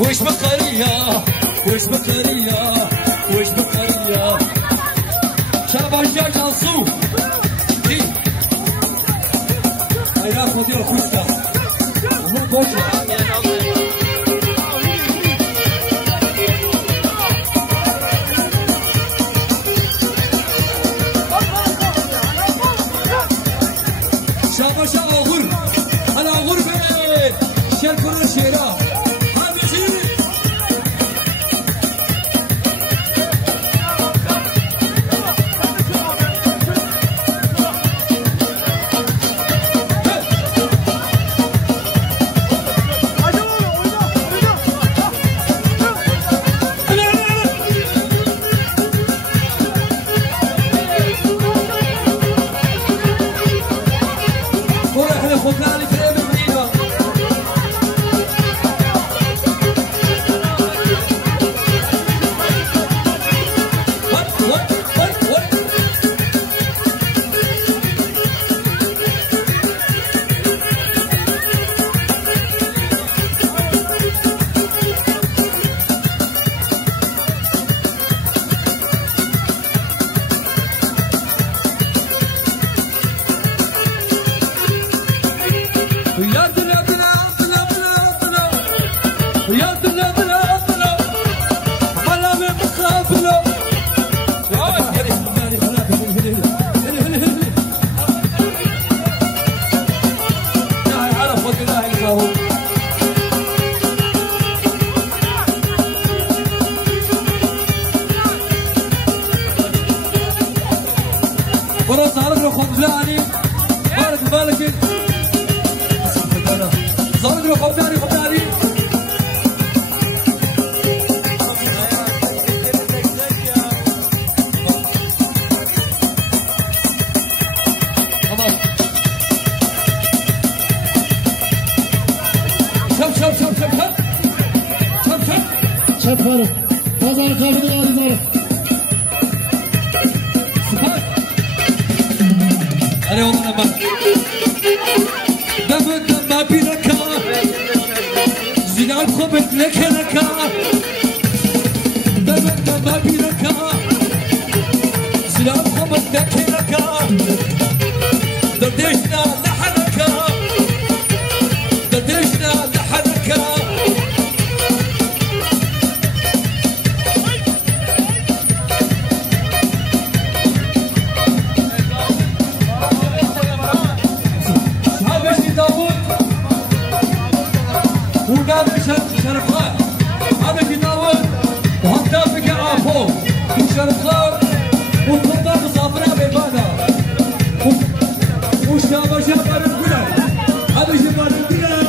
وش بقرية وش بقرية وش بقرية شباب جاج الصوف دي ايراك مدير الخشة هو بوشة شباب شباب غر انا غربة شال كل الشيرة Şabaş yaparım güler. Hadi yaparım güler.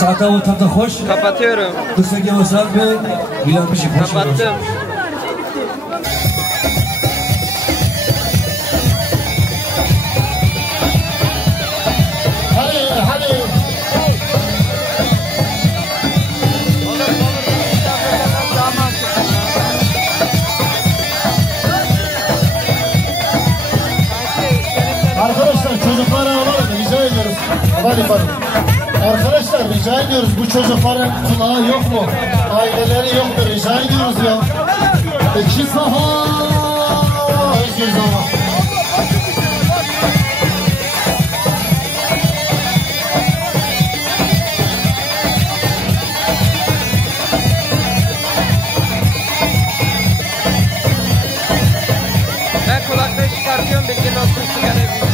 Saate tadı hoş. Kapatıyorum. Kısa gevasal ve bilen bir şey hoş. Kapattım. Hadi. Arkadaşlar çocuklara alalım, rica ediyoruz. Hadi bakalım. Arkadaşlar rica ediyoruz, bu çocukların kulağı yok mu? Aileleri yok mu? Rica ediyoruz ya. İki saha, özgür zaman. Ben kulaklığı çıkartıyorum, bilgin olsun, sigara bilsin.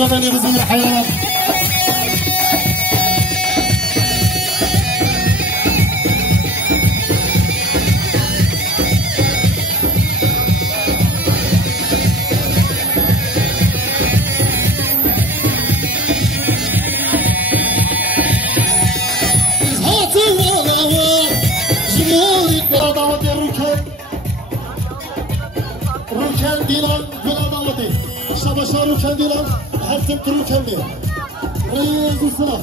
قبل يغزم الحيوانات روکن دیلان گلاب آمده شباشا روکن دیلان هستم تو روکن دیل ریز دوستنا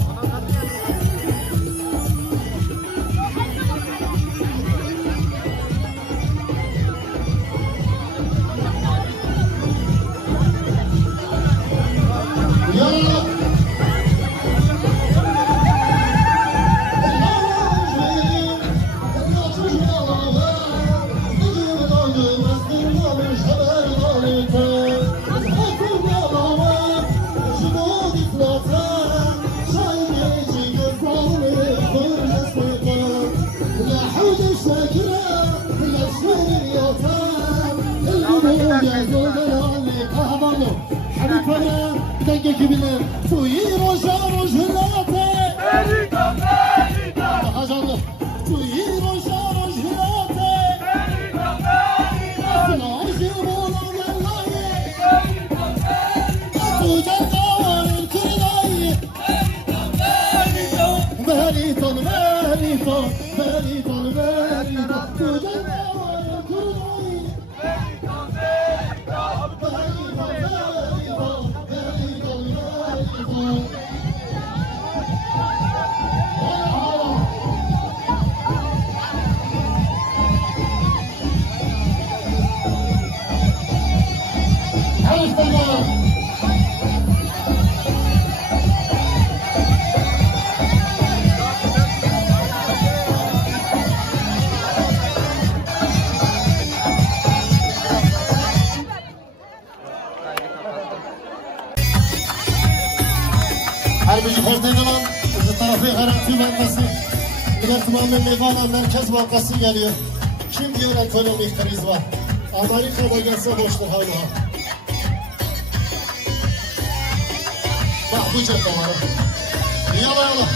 دنگه بینم توی روژا روژلاته بریتا بریتا حاجانو توی روژا روژلاته بریتا بریتا ناجی بولو گلایه بریتا بریتا تو جدار کردایی بریتا بریتا بریتا بریتا بریتا تو جدار کردایی Harbici Ferdinand bu tarafı garanti bankası diğer tamamen Mevana Merkez Bankası geliyor. Kim diyor ekonomik kriz var? Amerika'da gelse boştur hala. Bak bu cepte var. Yala yala.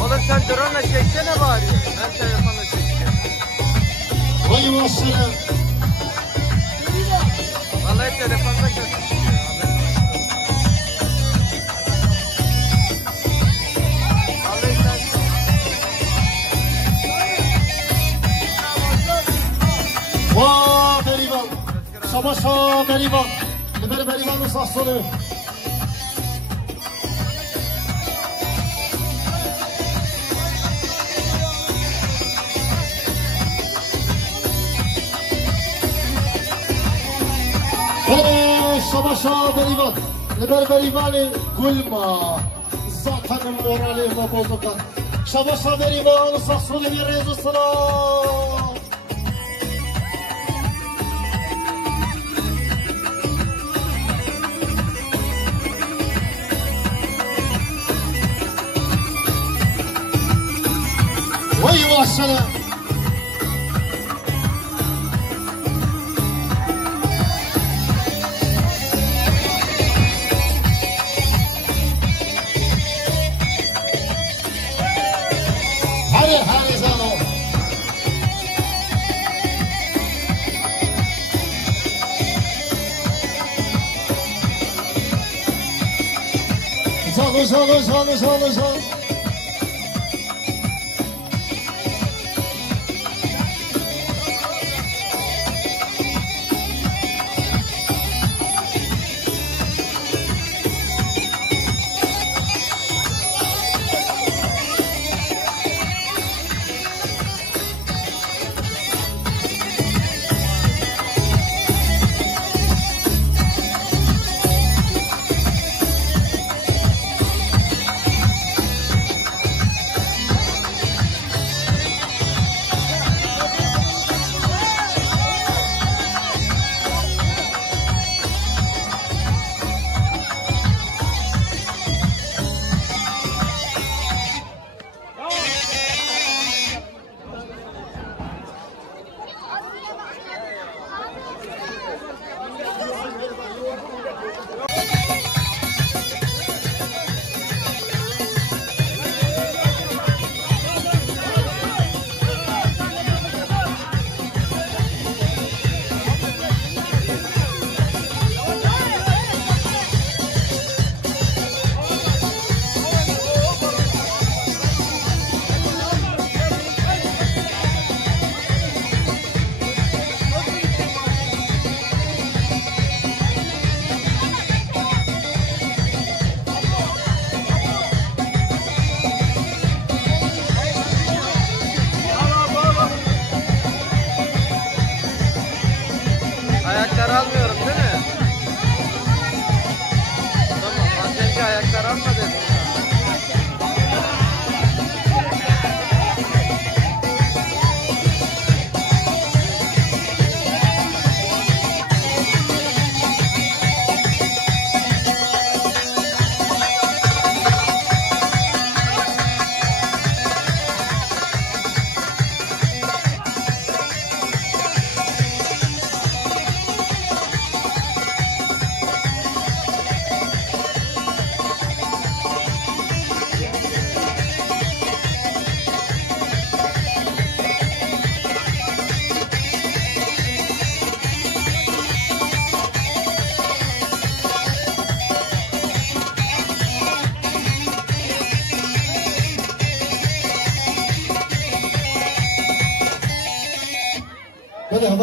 Oğlum sen drone'la çeksene bari. Ben telefonla çekeceğim. Vay maşallah. Vallahi telefonda gözüküyor. Vaa berivan. Şabaşa berivan. Liber berivan usasını. Şabaşa berivan. Liber berivani gulma. Zaten morali ma bozukan. Şabaşa berivan usasını bir rezusuna. Vay maşallah. Hadi zano. Zano.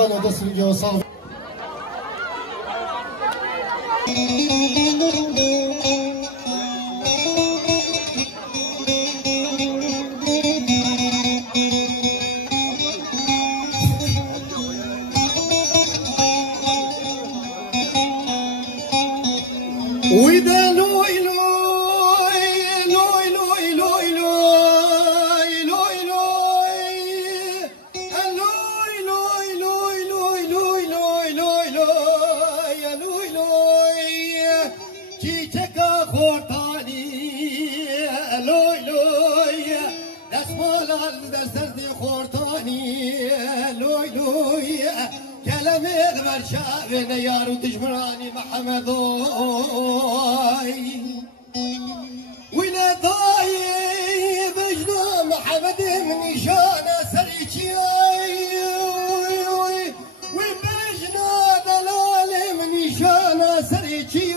هلا ده سرنجة وصعب وإذا لوي لوي لوي لوي لوي لوي لوي لوي لوي لوي لوي لوي لوي لوي لوي كي تكا خورتاني لوي لوي دسمال دستي خورتاني لوي لوي كلامي المرشا يارو تجبراني محمد ولا طايب اجنا محمد من شانا سريتي وبجنا دلال من شانا سريتي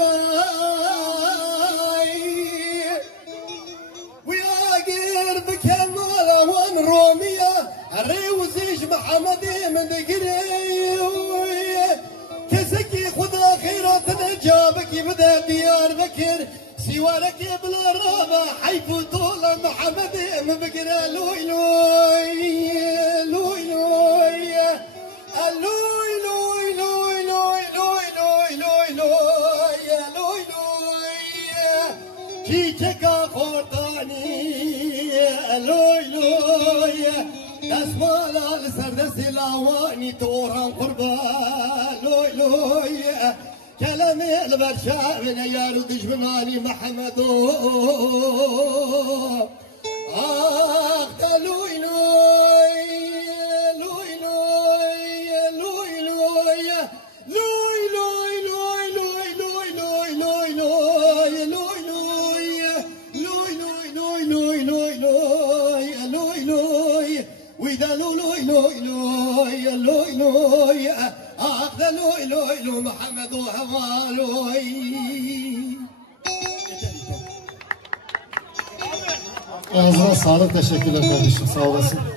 وياقر بكمال وان روميا الريوزيش محمد من ذكري كسكي خذ خيراتنا جابك بدا ديار بكر سوارك بلا رابع حيف طول محمد مبقرا لوي لوي لوي لوي لوي لوي لوي لوي لوي لوي لوي لوي لوي كي تكا خورتاني لوي لوي اسمال السردس لاواني توران قربا لوي لوي كلامي البرشا من يارو دجمناني محمد لوي لوي لوي لوي لوي لوي لوي لوي لوي لوي لوي لوي لوي لوي لوي لوي لوي لوي وإذا لوي لوي لوي لوي لوي أخذ لوي لوي لو محمد وهوالوي Ağzına sağlık, teşekkürler kardeşim, sağ olasın.